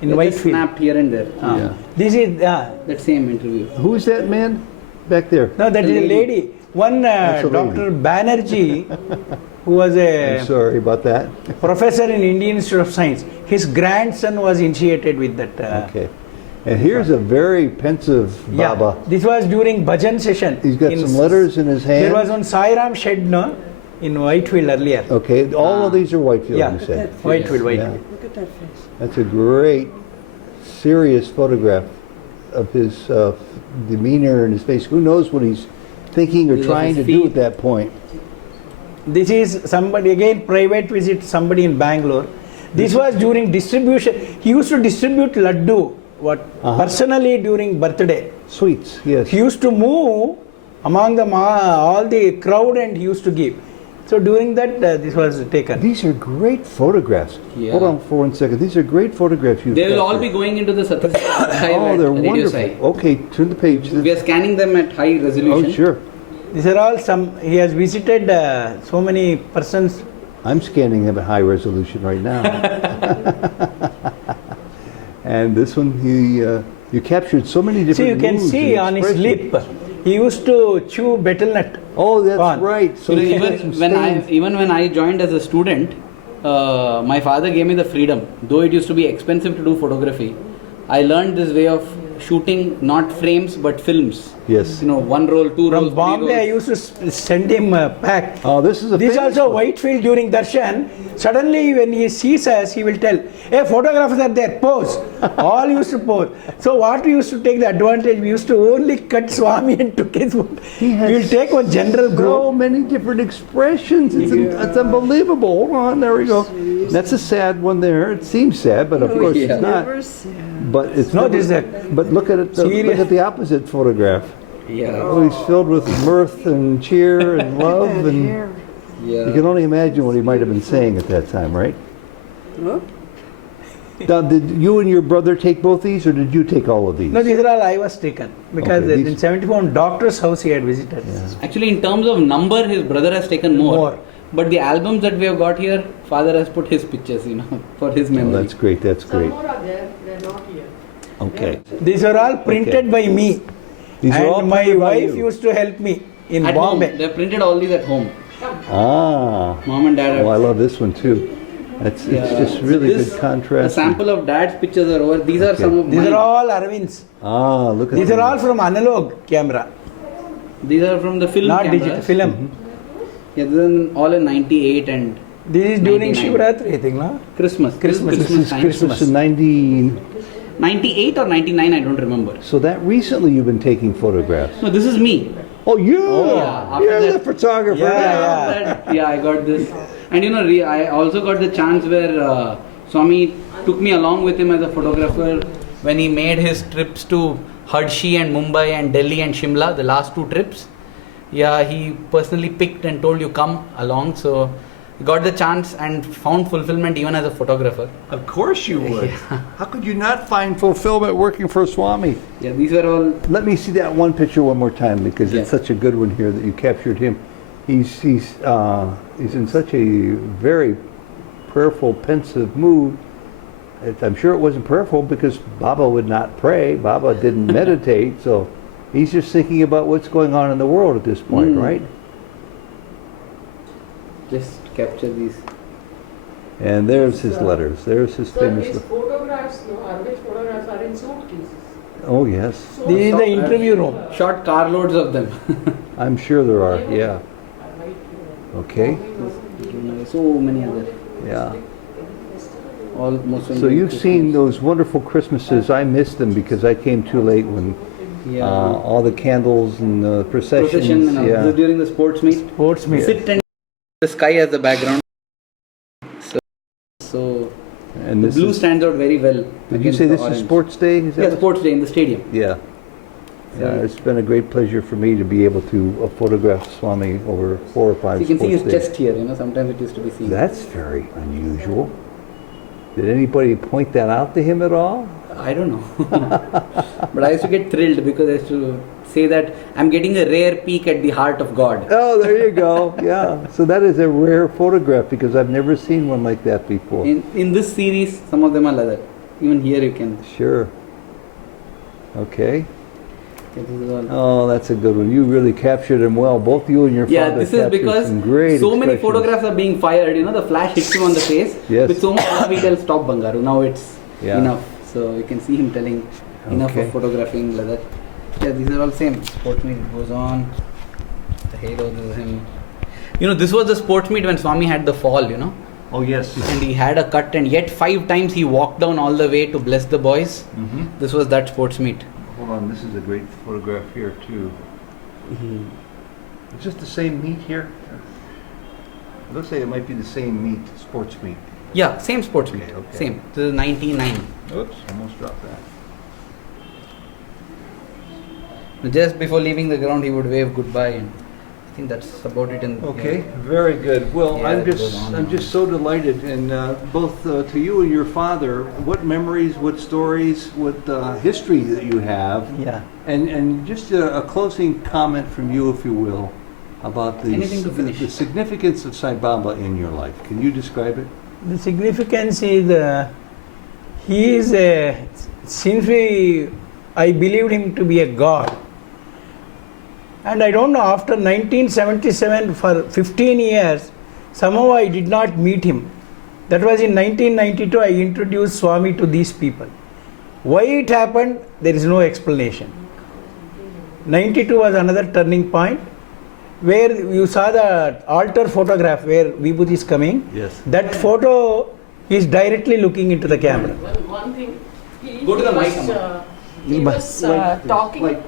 Just Whitefield. snapped here and there. Yeah. This is That same interview. Who's that man back there? no, that The is a lady. lady. One That's a lady. Dr. Banerjee, who was I'm a sorry about that. professor in Indian Institute of Science. His grandson was initiated with that. Okay. And here's a very pensive Baba. Yeah, this was during bhajan session. He's got some letters in his hand. There was one Sai Ram shed, no, in Whitefield earlier. Okay, all of these are Whitefield, Yeah, you said. Whitefield, Yeah. Whitefield. Look at that face. That's a great, serious photograph of his demeanor and his face. Who knows what he's thinking or These are trying to his do feet. at that point. This is somebody, again, private visit, somebody in Bangalore. This was during distribution. He used to distribute laddu, personally during birthday. Sweets, yes. He used to move among the all the crowd and he used to give. So during that, this was taken. These are great photographs. Yeah. Hold on for 1 second. These are great photographs you've They will all captured. be going into the Satyasai Oh, archive they're at Radio wonderful. Sai. Okay, turn the page. We are scanning them at high resolution. Oh, sure. These are all some, he has visited so many persons. I'm scanning them at high resolution right now. And this one, you captured so many different See, you can moods see and on his expressions. lip, he used to chew betel nut. Oh, that's Corn. right. So So he had even some when stains. I joined as a student, my father gave me the freedom. Though it used to be expensive to do photography, I learned this way of shooting not frames but films. Yes. You know, 1 roll, 2 rolls, From Bombay, I 3 rolls. used to send him a pack. Oh, this is a This famous also one. Whitefield during darshan. Suddenly, when he sees us, he will tell, "Hey, photographers are there, pose." All used to pose. So what we used to take the advantage, we used to only cut Swami and took his one. He has We will take one general So group. many different expressions. It's unbelievable. Hold on, there we go. That's a sad one there. It seems sad, but of course yeah. it's not. Never sad. But it's No, never- this is a But look at it. Look serious- at the opposite photograph. Yeah. Oh, he's filled with mirth and cheer and love, That and hair. Yeah. you can only imagine what he might have been saying at that time, right? Oh, Now, did you and your brother take both these, or did you take all of these? No, these are all I was taken. Because Okay, in these- 74, doctor's house he had visited. Actually, in terms of number, his brother has taken more. More. But the albums that we have got here, father has put his pictures, you know, for his Oh, memory. that's great. That's Some great. more are there, they're not here. Okay. These are all printed by me. These are all And my printed by wife you. used to help me in At Bombay. home. They have printed all these at home. Ah. Mom and dad have. Oh, I love this one too. It's Yeah. just really This- good contrast. A sample of dad's pictures are over. These are Okay. some of These mine. are all Arvind's. Ah, look at These are them. all from analog camera, These are from the film not cameras. digital film. Mm-hmm. Yeah, these are all in 98 and This is during 99. Shivratri, I think, no? Christmas. Christmas. This This is is time. Christmas in 90. 98 or 99, I don't remember. So that recently you've been taking photographs. No, this is me. Oh, you! yeah, after You're the that- photographer. Yeah. Yeah, I got this. And you know, I also got the chance where Swami took me along with him as a photographer when he made his trips to Hadshi and Mumbai and Delhi and Shimla, the last 2 trips. Yeah, he personally picked and told you come along. So got the chance and found fulfillment even as a photographer. Of course you would. How could you not find fulfillment working for Swami? Yeah, these were all. Let me see that one picture one more time because it's Yeah. such a good one here that you captured him. He's in such a very prayerful, pensive mood. I'm sure it wasn't prayerful because Baba would not pray. Baba didn't meditate, so he's just thinking about what's going on in the world at this point, right? Just capture these. And there's his letters. There's his So famous. his photographs, no, Arvind's photographs are in suitcases. Oh yes, This is the interview room. Shot carloads of them. I'm sure there are. Yeah. Okay. So many other. Yeah. Almost. So you've seen those wonderful Christmases. I missed them because I came too late when Yeah. all the candles and the processions. Procession and all. This is Yeah. during the sports meet. Sports meet. Sit and the sky as the background. So And the this blue is, stands out very well. did you against say the this is orange. Sports Day? Is that Yeah, what- sports day in the stadium. Yeah. Yeah, it's been a great pleasure for me to be able to photograph Swami over 4 or 5 So you can see his sports days. chest here. You know, sometimes it used to be seen. That's very unusual. Did anybody point that out to him at all? I don't know. But I used to get thrilled because I used to say that I'm getting a rare peek at the heart of God. Oh, there you go. Yeah. So that is a rare photograph because I've never seen one like that before. In this series, some of them are leather. Even here you can. Sure. Okay. This is all. Oh, that's a good one. You really captured him well. Both you and your Yeah, father this is captured because some great so many expressions. photographs are being fired. You know, the flash hits you on the face. Yes. With so much love, we tell stop Bangaru. Now it's Yeah. enough. So you can see him telling, Enough Okay. of photographing like that. Yeah, these are all same. Sports meet goes on. The halo, this is him. This was the sports meet when Swami had the fall, Oh, yes. and he had a cut, and yet 5 times he walked down all the way to bless the boys. Mm-hmm. This was that sports meet. Hold on, this is a great photograph here, too. Is this the same meet here? It looks like it might be the same meet, sports meet. Yeah, same sports meet. Okay. Same. This is 99. Oops, almost dropped that. Just before leaving the ground, he would wave goodbye, and I think that's about it. Okay, very good. Well, Yeah, I'm it goes just on I'm and just so delighted, and both to you and your father, what memories, what stories, what history that you have, Yeah. and just a closing comment from you, if you will, about Anything to finish. the significance of Sai Baba in your life. Can you describe it? The significance is he is I believed him to be a god. And I don't know, after 1977, for 15 years, somehow I did not meet him. That was in 1992, I introduced Swami to these people. Why it happened, there is no explanation. 92 was another turning point, where you saw the altar photograph where vibhuti is coming. Yes. That photo is directly looking into the camera. One thing. Go to the mic, was, Amma. he was talking.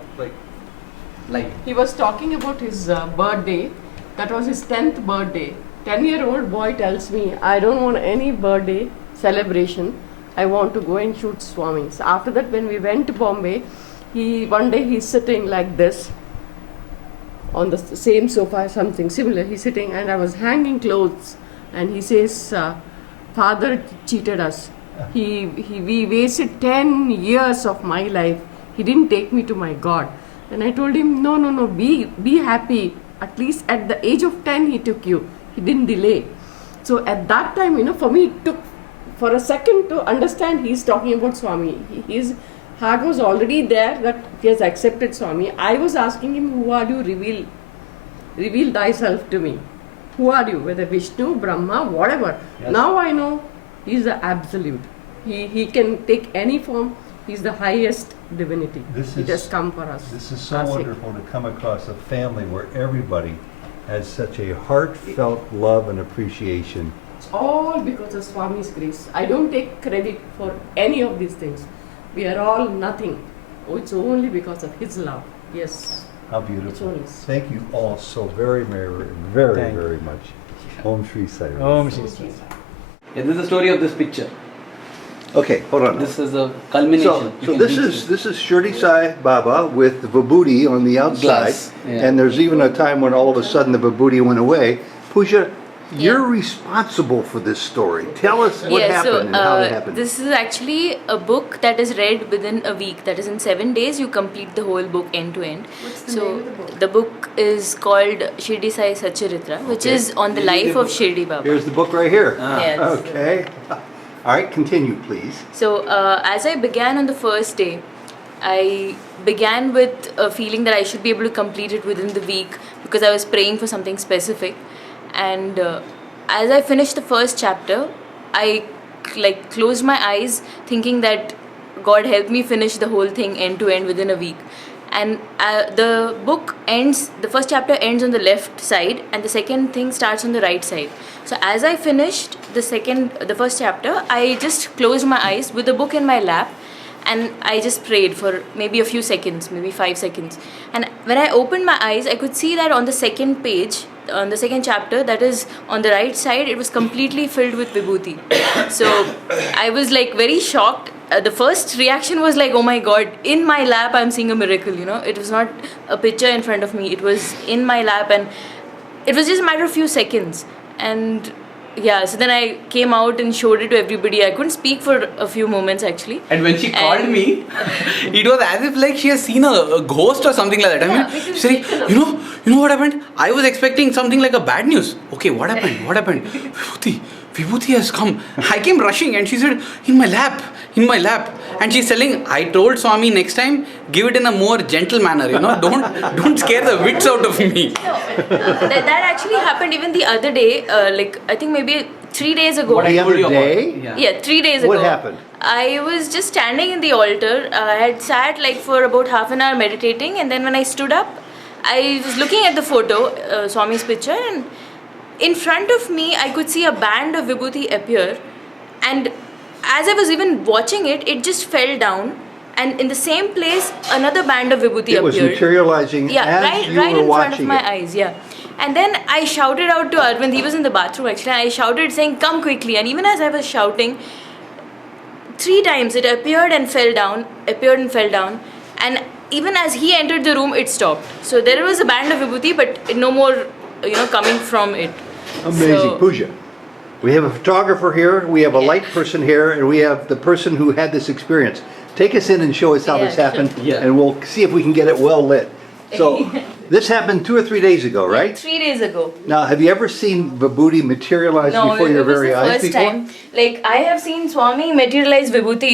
He was talking about his birthday. That was his 10th birthday. 10-year-old boy tells me, I don't want any birthday celebration. I want to go and shoot Swamis. After that, when we went to Bombay, one day he's sitting like this on the same sofa, something similar. He's sitting, and I was hanging clothes, and he says, Father cheated us. We wasted 10 years of my life. He didn't take me to my God. And I told him, no, be happy. At least at the age of 10, he took you. He didn't delay. So at that time, for me, it took for a second to understand he's talking about Swami. His heart was already there that he has accepted Swami. I was asking him, who are you? Reveal thyself to me. Who are you? Whether Vishnu, Brahma, whatever. Yes. Now I know he's the absolute. He can take any form. He's the highest divinity. He just come for us. This is so Our sake. wonderful to come across a family where everybody has such a heartfelt love and appreciation. It's all because of Swami's grace. I don't take credit for any of these things. We are all nothing. It's only because of His love. Yes. How It's beautiful. only. Thank you all so very, very, very, Thank you. very much. Om Shri Sai Ram. Om Shri Sai. Yeah, this is the story of this picture. Okay, hold on. This is the culmination. So this is Shirdi Sai Baba with the vibhuti on the outside, Glass, yeah. and there's even a time when all of a sudden the vibhuti went away. Pooja, you're Yeah. responsible for this story. Tell us what happened and how it happened. This is actually a book that is read within a week. That is, in 7 days, you complete the whole book end to end. What's the So name of the book? the book is called Shirdi Sai Satcharitra, which Okay. is on the life of Shirdi Baba. Here's the book right here. Yes. Okay. All right, continue, please. So, as I began on the first day, I began with a feeling that I should be able to complete it within the week because I was praying for something specific. And as I finished the first chapter, I closed my eyes thinking that God help me finish the whole thing end to end within a week. And the book ends, the first chapter ends on the left side and the second thing starts on the right side. So as I finished the first chapter, I just closed my eyes with the book in my lap and I just prayed for maybe a few seconds, maybe 5 seconds. And when I opened my eyes, I could see that on the second page, on the second chapter, that is on the right side, it was completely filled with vibhuti. So I was very shocked. The first reaction was oh my God, in my lap I'm seeing a miracle, It was not a picture in front of me, it was in my lap and it was just a matter of few seconds. And yeah, so then I came out and showed it to everybody. I couldn't speak for a few moments actually. And when she called me, it was as if she has seen a ghost or something like that. I mean, she's like, you know what happened? I was expecting something like a bad news. Okay, what happened? What happened? Vibhuti has come. I came rushing and she said, in my lap. And she's telling, I told Swami next time, give it in a more gentle manner, don't scare the wits out of me. No, that actually happened even the other day, I think maybe 3 days ago. What I The told other you about. day? Yeah. Yeah, 3 days What ago. happened? I was just standing in the altar. I had sat like for about half an hour meditating, and then when I stood up, I was looking at the photo, Swami's picture, and in front of me, I could see a band of vibhuti appear, and as I was even watching it, it just fell down, and in the same place, another band of vibhuti It was appeared. materializing Yeah, as right, you right were in front of watching my it. eyes. Yeah, and then I shouted out to Aravind. He was in the bathroom actually. I shouted, saying, "Come quickly!" And even as I was shouting, 3 times it appeared and fell down, appeared and fell down, and even as he entered the room, it stopped. So there was a band of vibhuti, but no more, coming from it. Amazing. So- Pooja. We have a photographer here, we have a Yeah. light person here, and we have the person who had this experience. Take us in and show us how Yeah, this happened, sure. Yeah. and we'll see if we can get it well lit. So, this happened 2 or 3 days ago, right? 3 days ago. Now, have you ever seen vibhuti materialize No, before it your was very the eyes first before? time. Like I have seen Swami materialize vibhuti,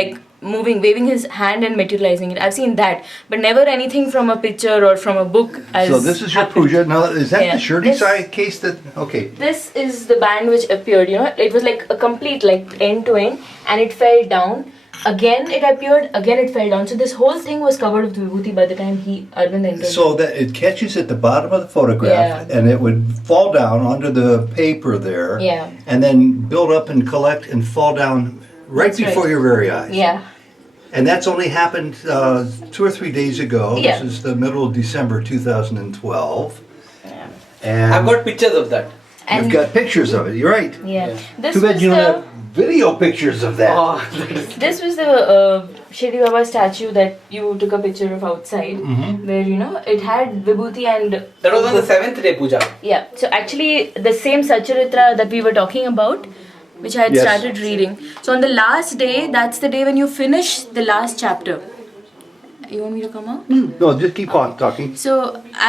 like moving, waving his hand and materializing it. I've seen that, but never anything from a picture or from a book. As So this is your happened. puja. Now, is that Yeah. the Shirdi This- Sai case that, okay. This is the band which appeared, it was like a complete, like end to end, and it fell down. Again it appeared, again it fell down. So this whole thing was covered with vibhuti by the time Arvind entered. So that it catches at the bottom of the photograph, Yeah. and it would fall down onto the paper there, Yeah. and then build up and collect and fall down right That's before right. your very eyes. Yeah. And that's only happened 2 or 3 days ago. Yeah. This is the middle of December 2012. Yeah. And I've got pictures of that. you've got pictures of it. You're right. Yeah. This Too bad was you don't the- have video pictures of that. Oh, that is This was the Shirdi Baba statue that you took a picture of outside, where it had vibhuti and. that was on the 7th day puja. Yeah, so actually the same Satcharitra that we were talking about, which I had Yes. started reading. So on the last day, that's the day when you finish the last chapter. You want me to come out? No, just keep on talking. So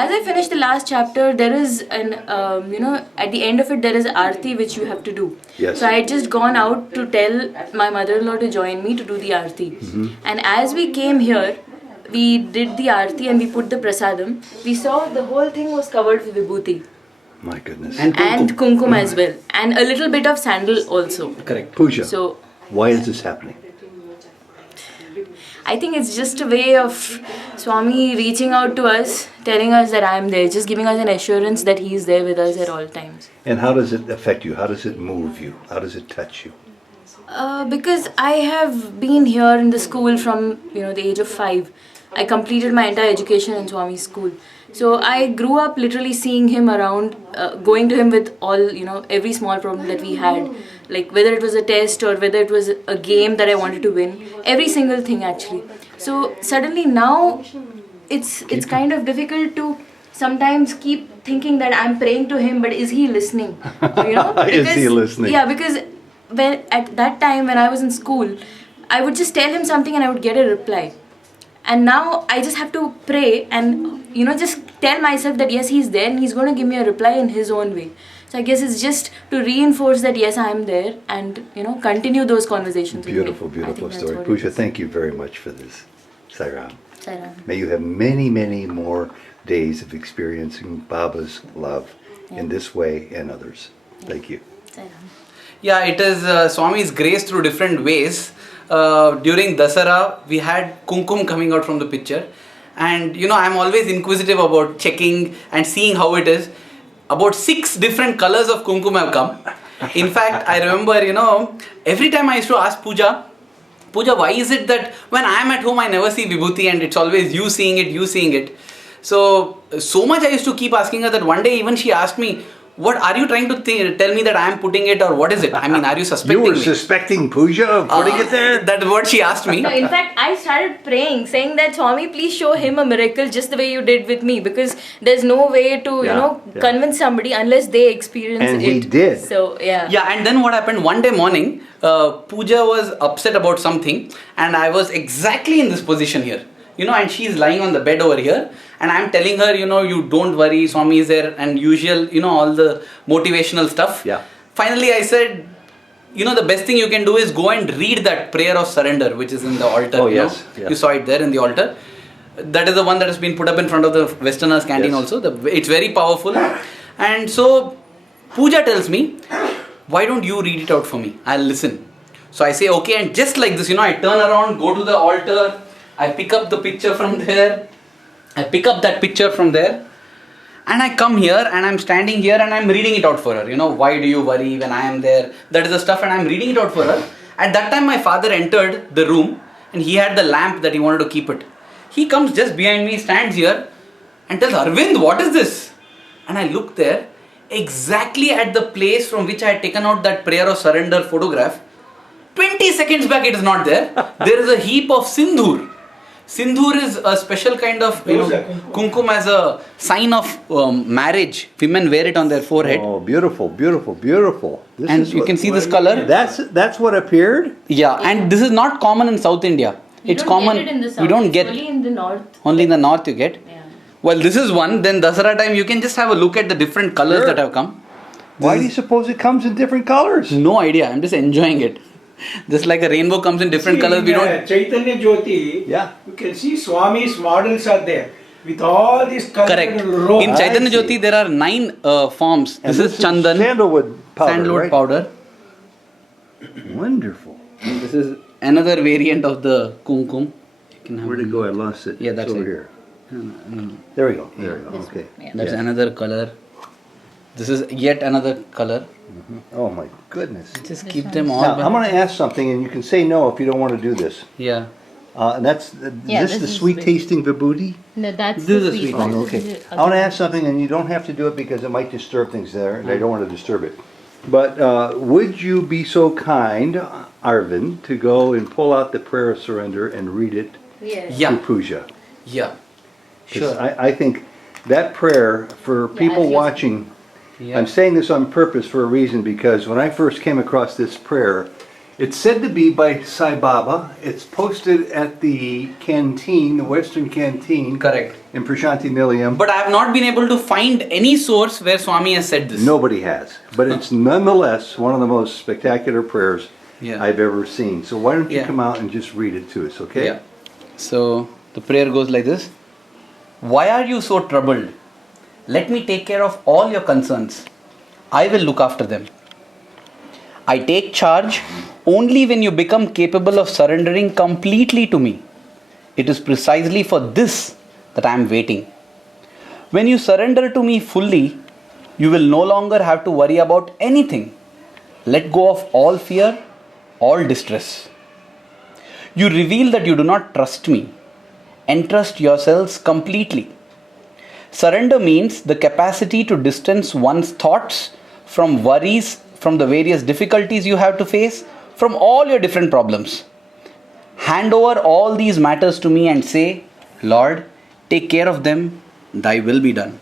as I finish the last chapter, there is an, at the end of it, there is Aarti which you have to do. Yes. So I had just gone out to tell my mother-in-law to join me to do the Aarti. And as we came here, we did the Aarti and we put the prasadam. We saw the whole thing was covered with vibhuti. My goodness. And And kumkum as well. And a little bit of sandal also. correct. Puja, So why is this happening? I think it's just a way of Swami reaching out to us, telling us that I am there, just giving us an assurance that he is there with us at all times. And how does it affect you? How does it move you? How does it touch you? Because I have been here in the school from the age of 5. I completed my entire education in Swami's school. So I grew up literally seeing him around, going to him with all, every small problem that we had. Like whether it was a test or whether it was a game that I wanted to win. Every single thing actually. So suddenly now it's kind of difficult to sometimes keep thinking that I'm praying to him, but is he listening? Is he listening? Yeah, because when at that time when I was in school, I would just tell him something and I would get a reply. And now I just have to pray and just tell myself that yes, he's there and he's going to give me a reply in his own way. So I guess it's just to reinforce that yes, I am there and continue those conversations. Beautiful, with me. I beautiful think that's story. what it Puja, is. thank you very much for this. Sai Ram. Sai Ram. May you have many, many more days of experiencing Baba's love in this way and others. Thank you. Sai Ram. Yeah, it is Swami's grace through different ways. During Dasara, we had kumkum coming out from the picture. And I'm always inquisitive about checking and seeing how it is. About 6 different colors of kumkum have come. In fact, I remember, every time I used to ask Puja, why is it that when I am at home, I never see vibhuti and it's always you seeing it. So much I used to keep asking her that one day even she asked me, what are you trying to tell me that I am putting it, or what is it? I mean, are you suspecting You were me? suspecting Puja of putting it there? That's what she asked me. No, in fact, I started praying, saying that Swami, please show him a miracle just the way you did with me, because there's no way to, Yeah. convince somebody unless they experience And it. he did. So, yeah. Yeah, and then what happened one day morning, Puja was upset about something, and I was exactly in this position here. And she's lying on the bed over here, and I'm telling her, you don't worry, Swami is there, and usual, all the motivational stuff. Yeah. Finally, I said, the best thing you can do is go and read that prayer of surrender, which is in the altar. Oh, yes. Yeah. You saw it there in the altar. That is the one that has been put up in front of the Westerners canteen Yes. also. It's very powerful. And so, Puja tells me, why don't you read it out for me? I'll listen. So I say, okay, and just like this, I turn around, go to the altar, I pick up the picture from there, I pick up that picture from there, and I come here and I'm standing here and I'm reading it out for her. Why do you worry when I am there? That is the stuff, and I'm reading it out for her. At that time, my father entered the room and he had the lamp that he wanted to keep it. He comes just behind me, stands here and tells, Aravind, what is this? And I look there, exactly at the place from which I had taken out that prayer of surrender photograph. 20 seconds back, it is not there. There is a heap of sindoor. Sindoor is a special kind of, kumkum as a sign of marriage. Women wear it on their forehead. Oh, beautiful, beautiful, beautiful. And you can see this color. That's what appeared? Yeah, and this is not common in South India. It's common. Get it in the south. We don't get only in the north. Only in the north you get. Yeah. Well, this is one. Then Dasara time, you can just have a look at the different colors Sure. that have come. Why do you suppose it comes in different colors? No idea. I'm just enjoying it. Just like a rainbow comes in different colors, we don't. Chaitanya Jyoti, Yeah. you can see Swami's models are there with all these colors. Correct. rows. In I Chaitanya see. Jyoti, there are 9 forms. And This is Chandan, sandalwood powder, sandalwood right? powder. Wonderful. And this is another variant of the kumkum. You can have Where'd it go? I lost it. Yeah, that's It's over it. here. There we go. There we go. Okay. That's another color. This is yet another color. Oh my goodness. Just keep them all. Now, I'm going to ask something, and you can say no if you don't want to do this. Yeah. And that's Yeah, this this the is sweet big. tasting vibhuti? No, that's This the is a sweet sweet one. Oh, one. okay. This is I want to ask something, and you don't have to do it because it might disturb things there, and I don't want to disturb it. But would you be so kind, Aravind, to go and pull out the prayer of surrender and read it Yes. to Yeah. puja? Yeah. 'Cause Sure. I think that prayer, for people I'll just- watching, Yeah. I'm saying this on purpose for a reason, because when I first came across this prayer, it's said to be by Sai Baba. It's posted at the canteen, the Western canteen. Correct. In Prashanti Nilayam. But I have not been able to find any source where Swami has said this. Nobody has. But it's nonetheless one of the most spectacular prayers Yeah. I've ever seen. So why don't you Yeah. come out and just read it to us, okay? Yeah. So the prayer goes like this. Why are you so troubled? Let me take care of all your concerns. I will look after them. I take charge only when you become capable of surrendering completely to me. It is precisely for this that I am waiting. When you surrender to me fully, you will no longer have to worry about anything. Let go of all fear, all distress. You reveal that you do not trust me. Entrust yourselves completely. Surrender means the capacity to distance one's thoughts from worries, from the various difficulties you have to face, from all your different problems. Hand over all these matters to me and say, Lord, take care of them, thy will be done.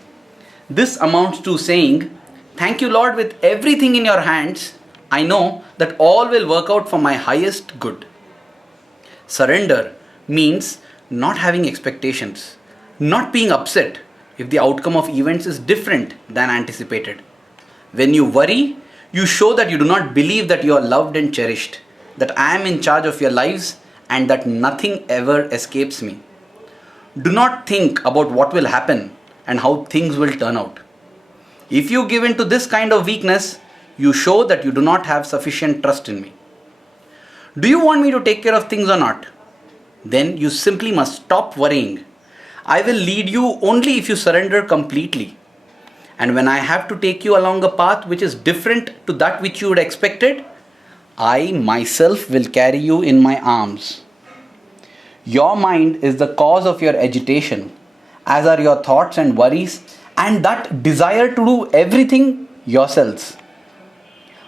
This amounts to saying, thank you, Lord, with everything in your hands, I know that all will work out for my highest good. Surrender means not having expectations, not being upset if the outcome of events is different than anticipated. When you worry, you show that you do not believe that you are loved and cherished, that I am in charge of your lives and that nothing ever escapes me. Do not think about what will happen and how things will turn out. If you give in to this kind of weakness, you show that you do not have sufficient trust in me. Do you want me to take care of things or not? Then you simply must stop worrying. I will lead you only if you surrender completely. And when I have to take you along a path which is different to that which you would expected, I myself will carry you in my arms. Your mind is the cause of your agitation, as are your thoughts and worries, and that desire to do everything yourselves.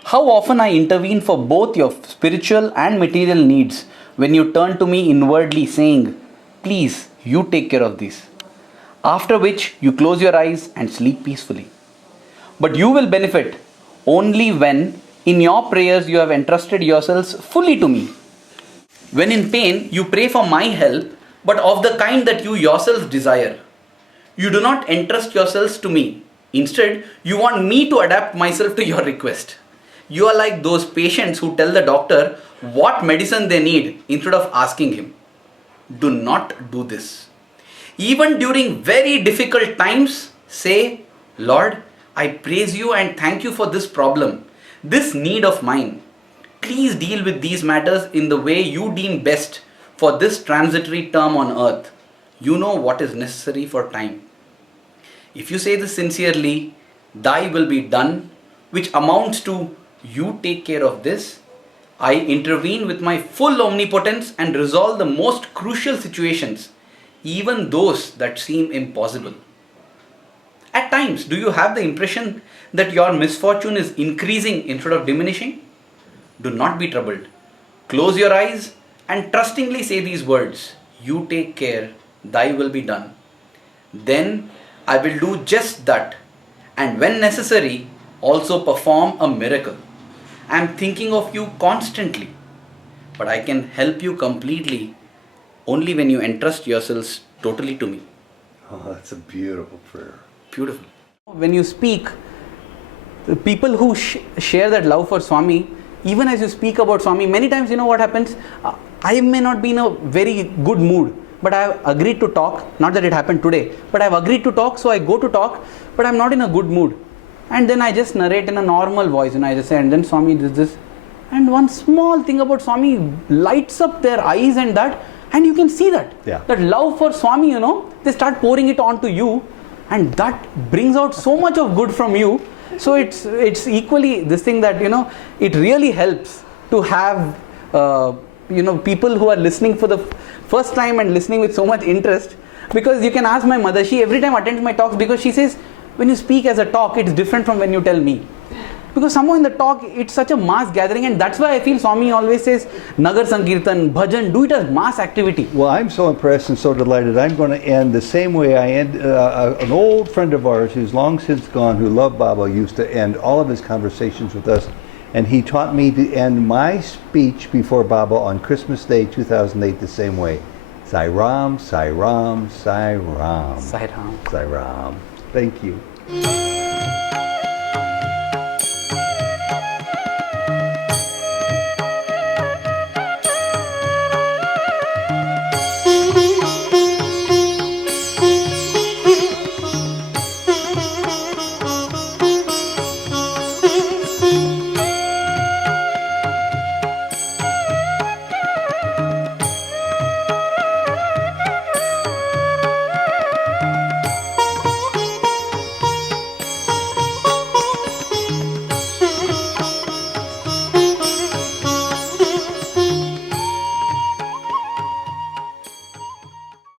How often I intervene for both your spiritual and material needs when you turn to me inwardly saying, please, you take care of these. After which you close your eyes and sleep peacefully. But you will benefit only when in your prayers you have entrusted yourselves fully to me. When in pain, you pray for my help, but of the kind that you yourselves desire. You do not entrust yourselves to me. Instead, you want me to adapt myself to your request. You are like those patients who tell the doctor what medicine they need instead of asking him. Do not do this. Even during very difficult times, say, Lord, I praise you and thank you for this problem. This need of mine, please deal with these matters in the way you deem best for this transitory term on earth. You know what is necessary for time. If you say this sincerely, thy will be done, which amounts to you take care of this. I intervene with my full omnipotence and resolve the most crucial situations, even those that seem impossible. At times, do you have the impression that your misfortune is increasing instead of diminishing? Do not be troubled. Close your eyes and trustingly say these words, you take care, thy will be done. Then I will do just that, and when necessary, also perform a miracle. I am thinking of you constantly, but I can help you completely only when you entrust yourselves totally to me. Oh, that's a beautiful prayer. Beautiful. When you speak, the people who share that love for Swami, even as you speak about Swami, many times you know what happens? I may not be in a very good mood, but I have agreed to talk. Not that it happened today, but I have agreed to talk, so I go to talk, but I am not in a good mood. And then I just narrate in a normal voice, I just say, and then Swami this. And one small thing about Swami lights up their eyes and that, and you can see that. Yeah. That love for Swami, they start pouring it onto you, and that brings out so much of good from you. So it's equally this thing that, it really helps to have, people who are listening for the first time and listening with so much interest. Because you can ask my mother, she every time attends my talks because she says, when you speak as a talk, it's different from when you tell me. Because somehow in the talk, it's such a mass gathering, and that's why I feel Swami always says, Nagar Sankirtan, Bhajan, do it as mass activity. Well, I'm so impressed and so delighted. I'm going to end the same way I end. An old friend of ours who's long since gone, who loved Baba, used to end all of his conversations with us. And he taught me to end my speech before Baba on Christmas Day 2008 the same way. Sai Ram, Sai Ram, Sai Ram. Sai Ram. Sai Ram. Thank you.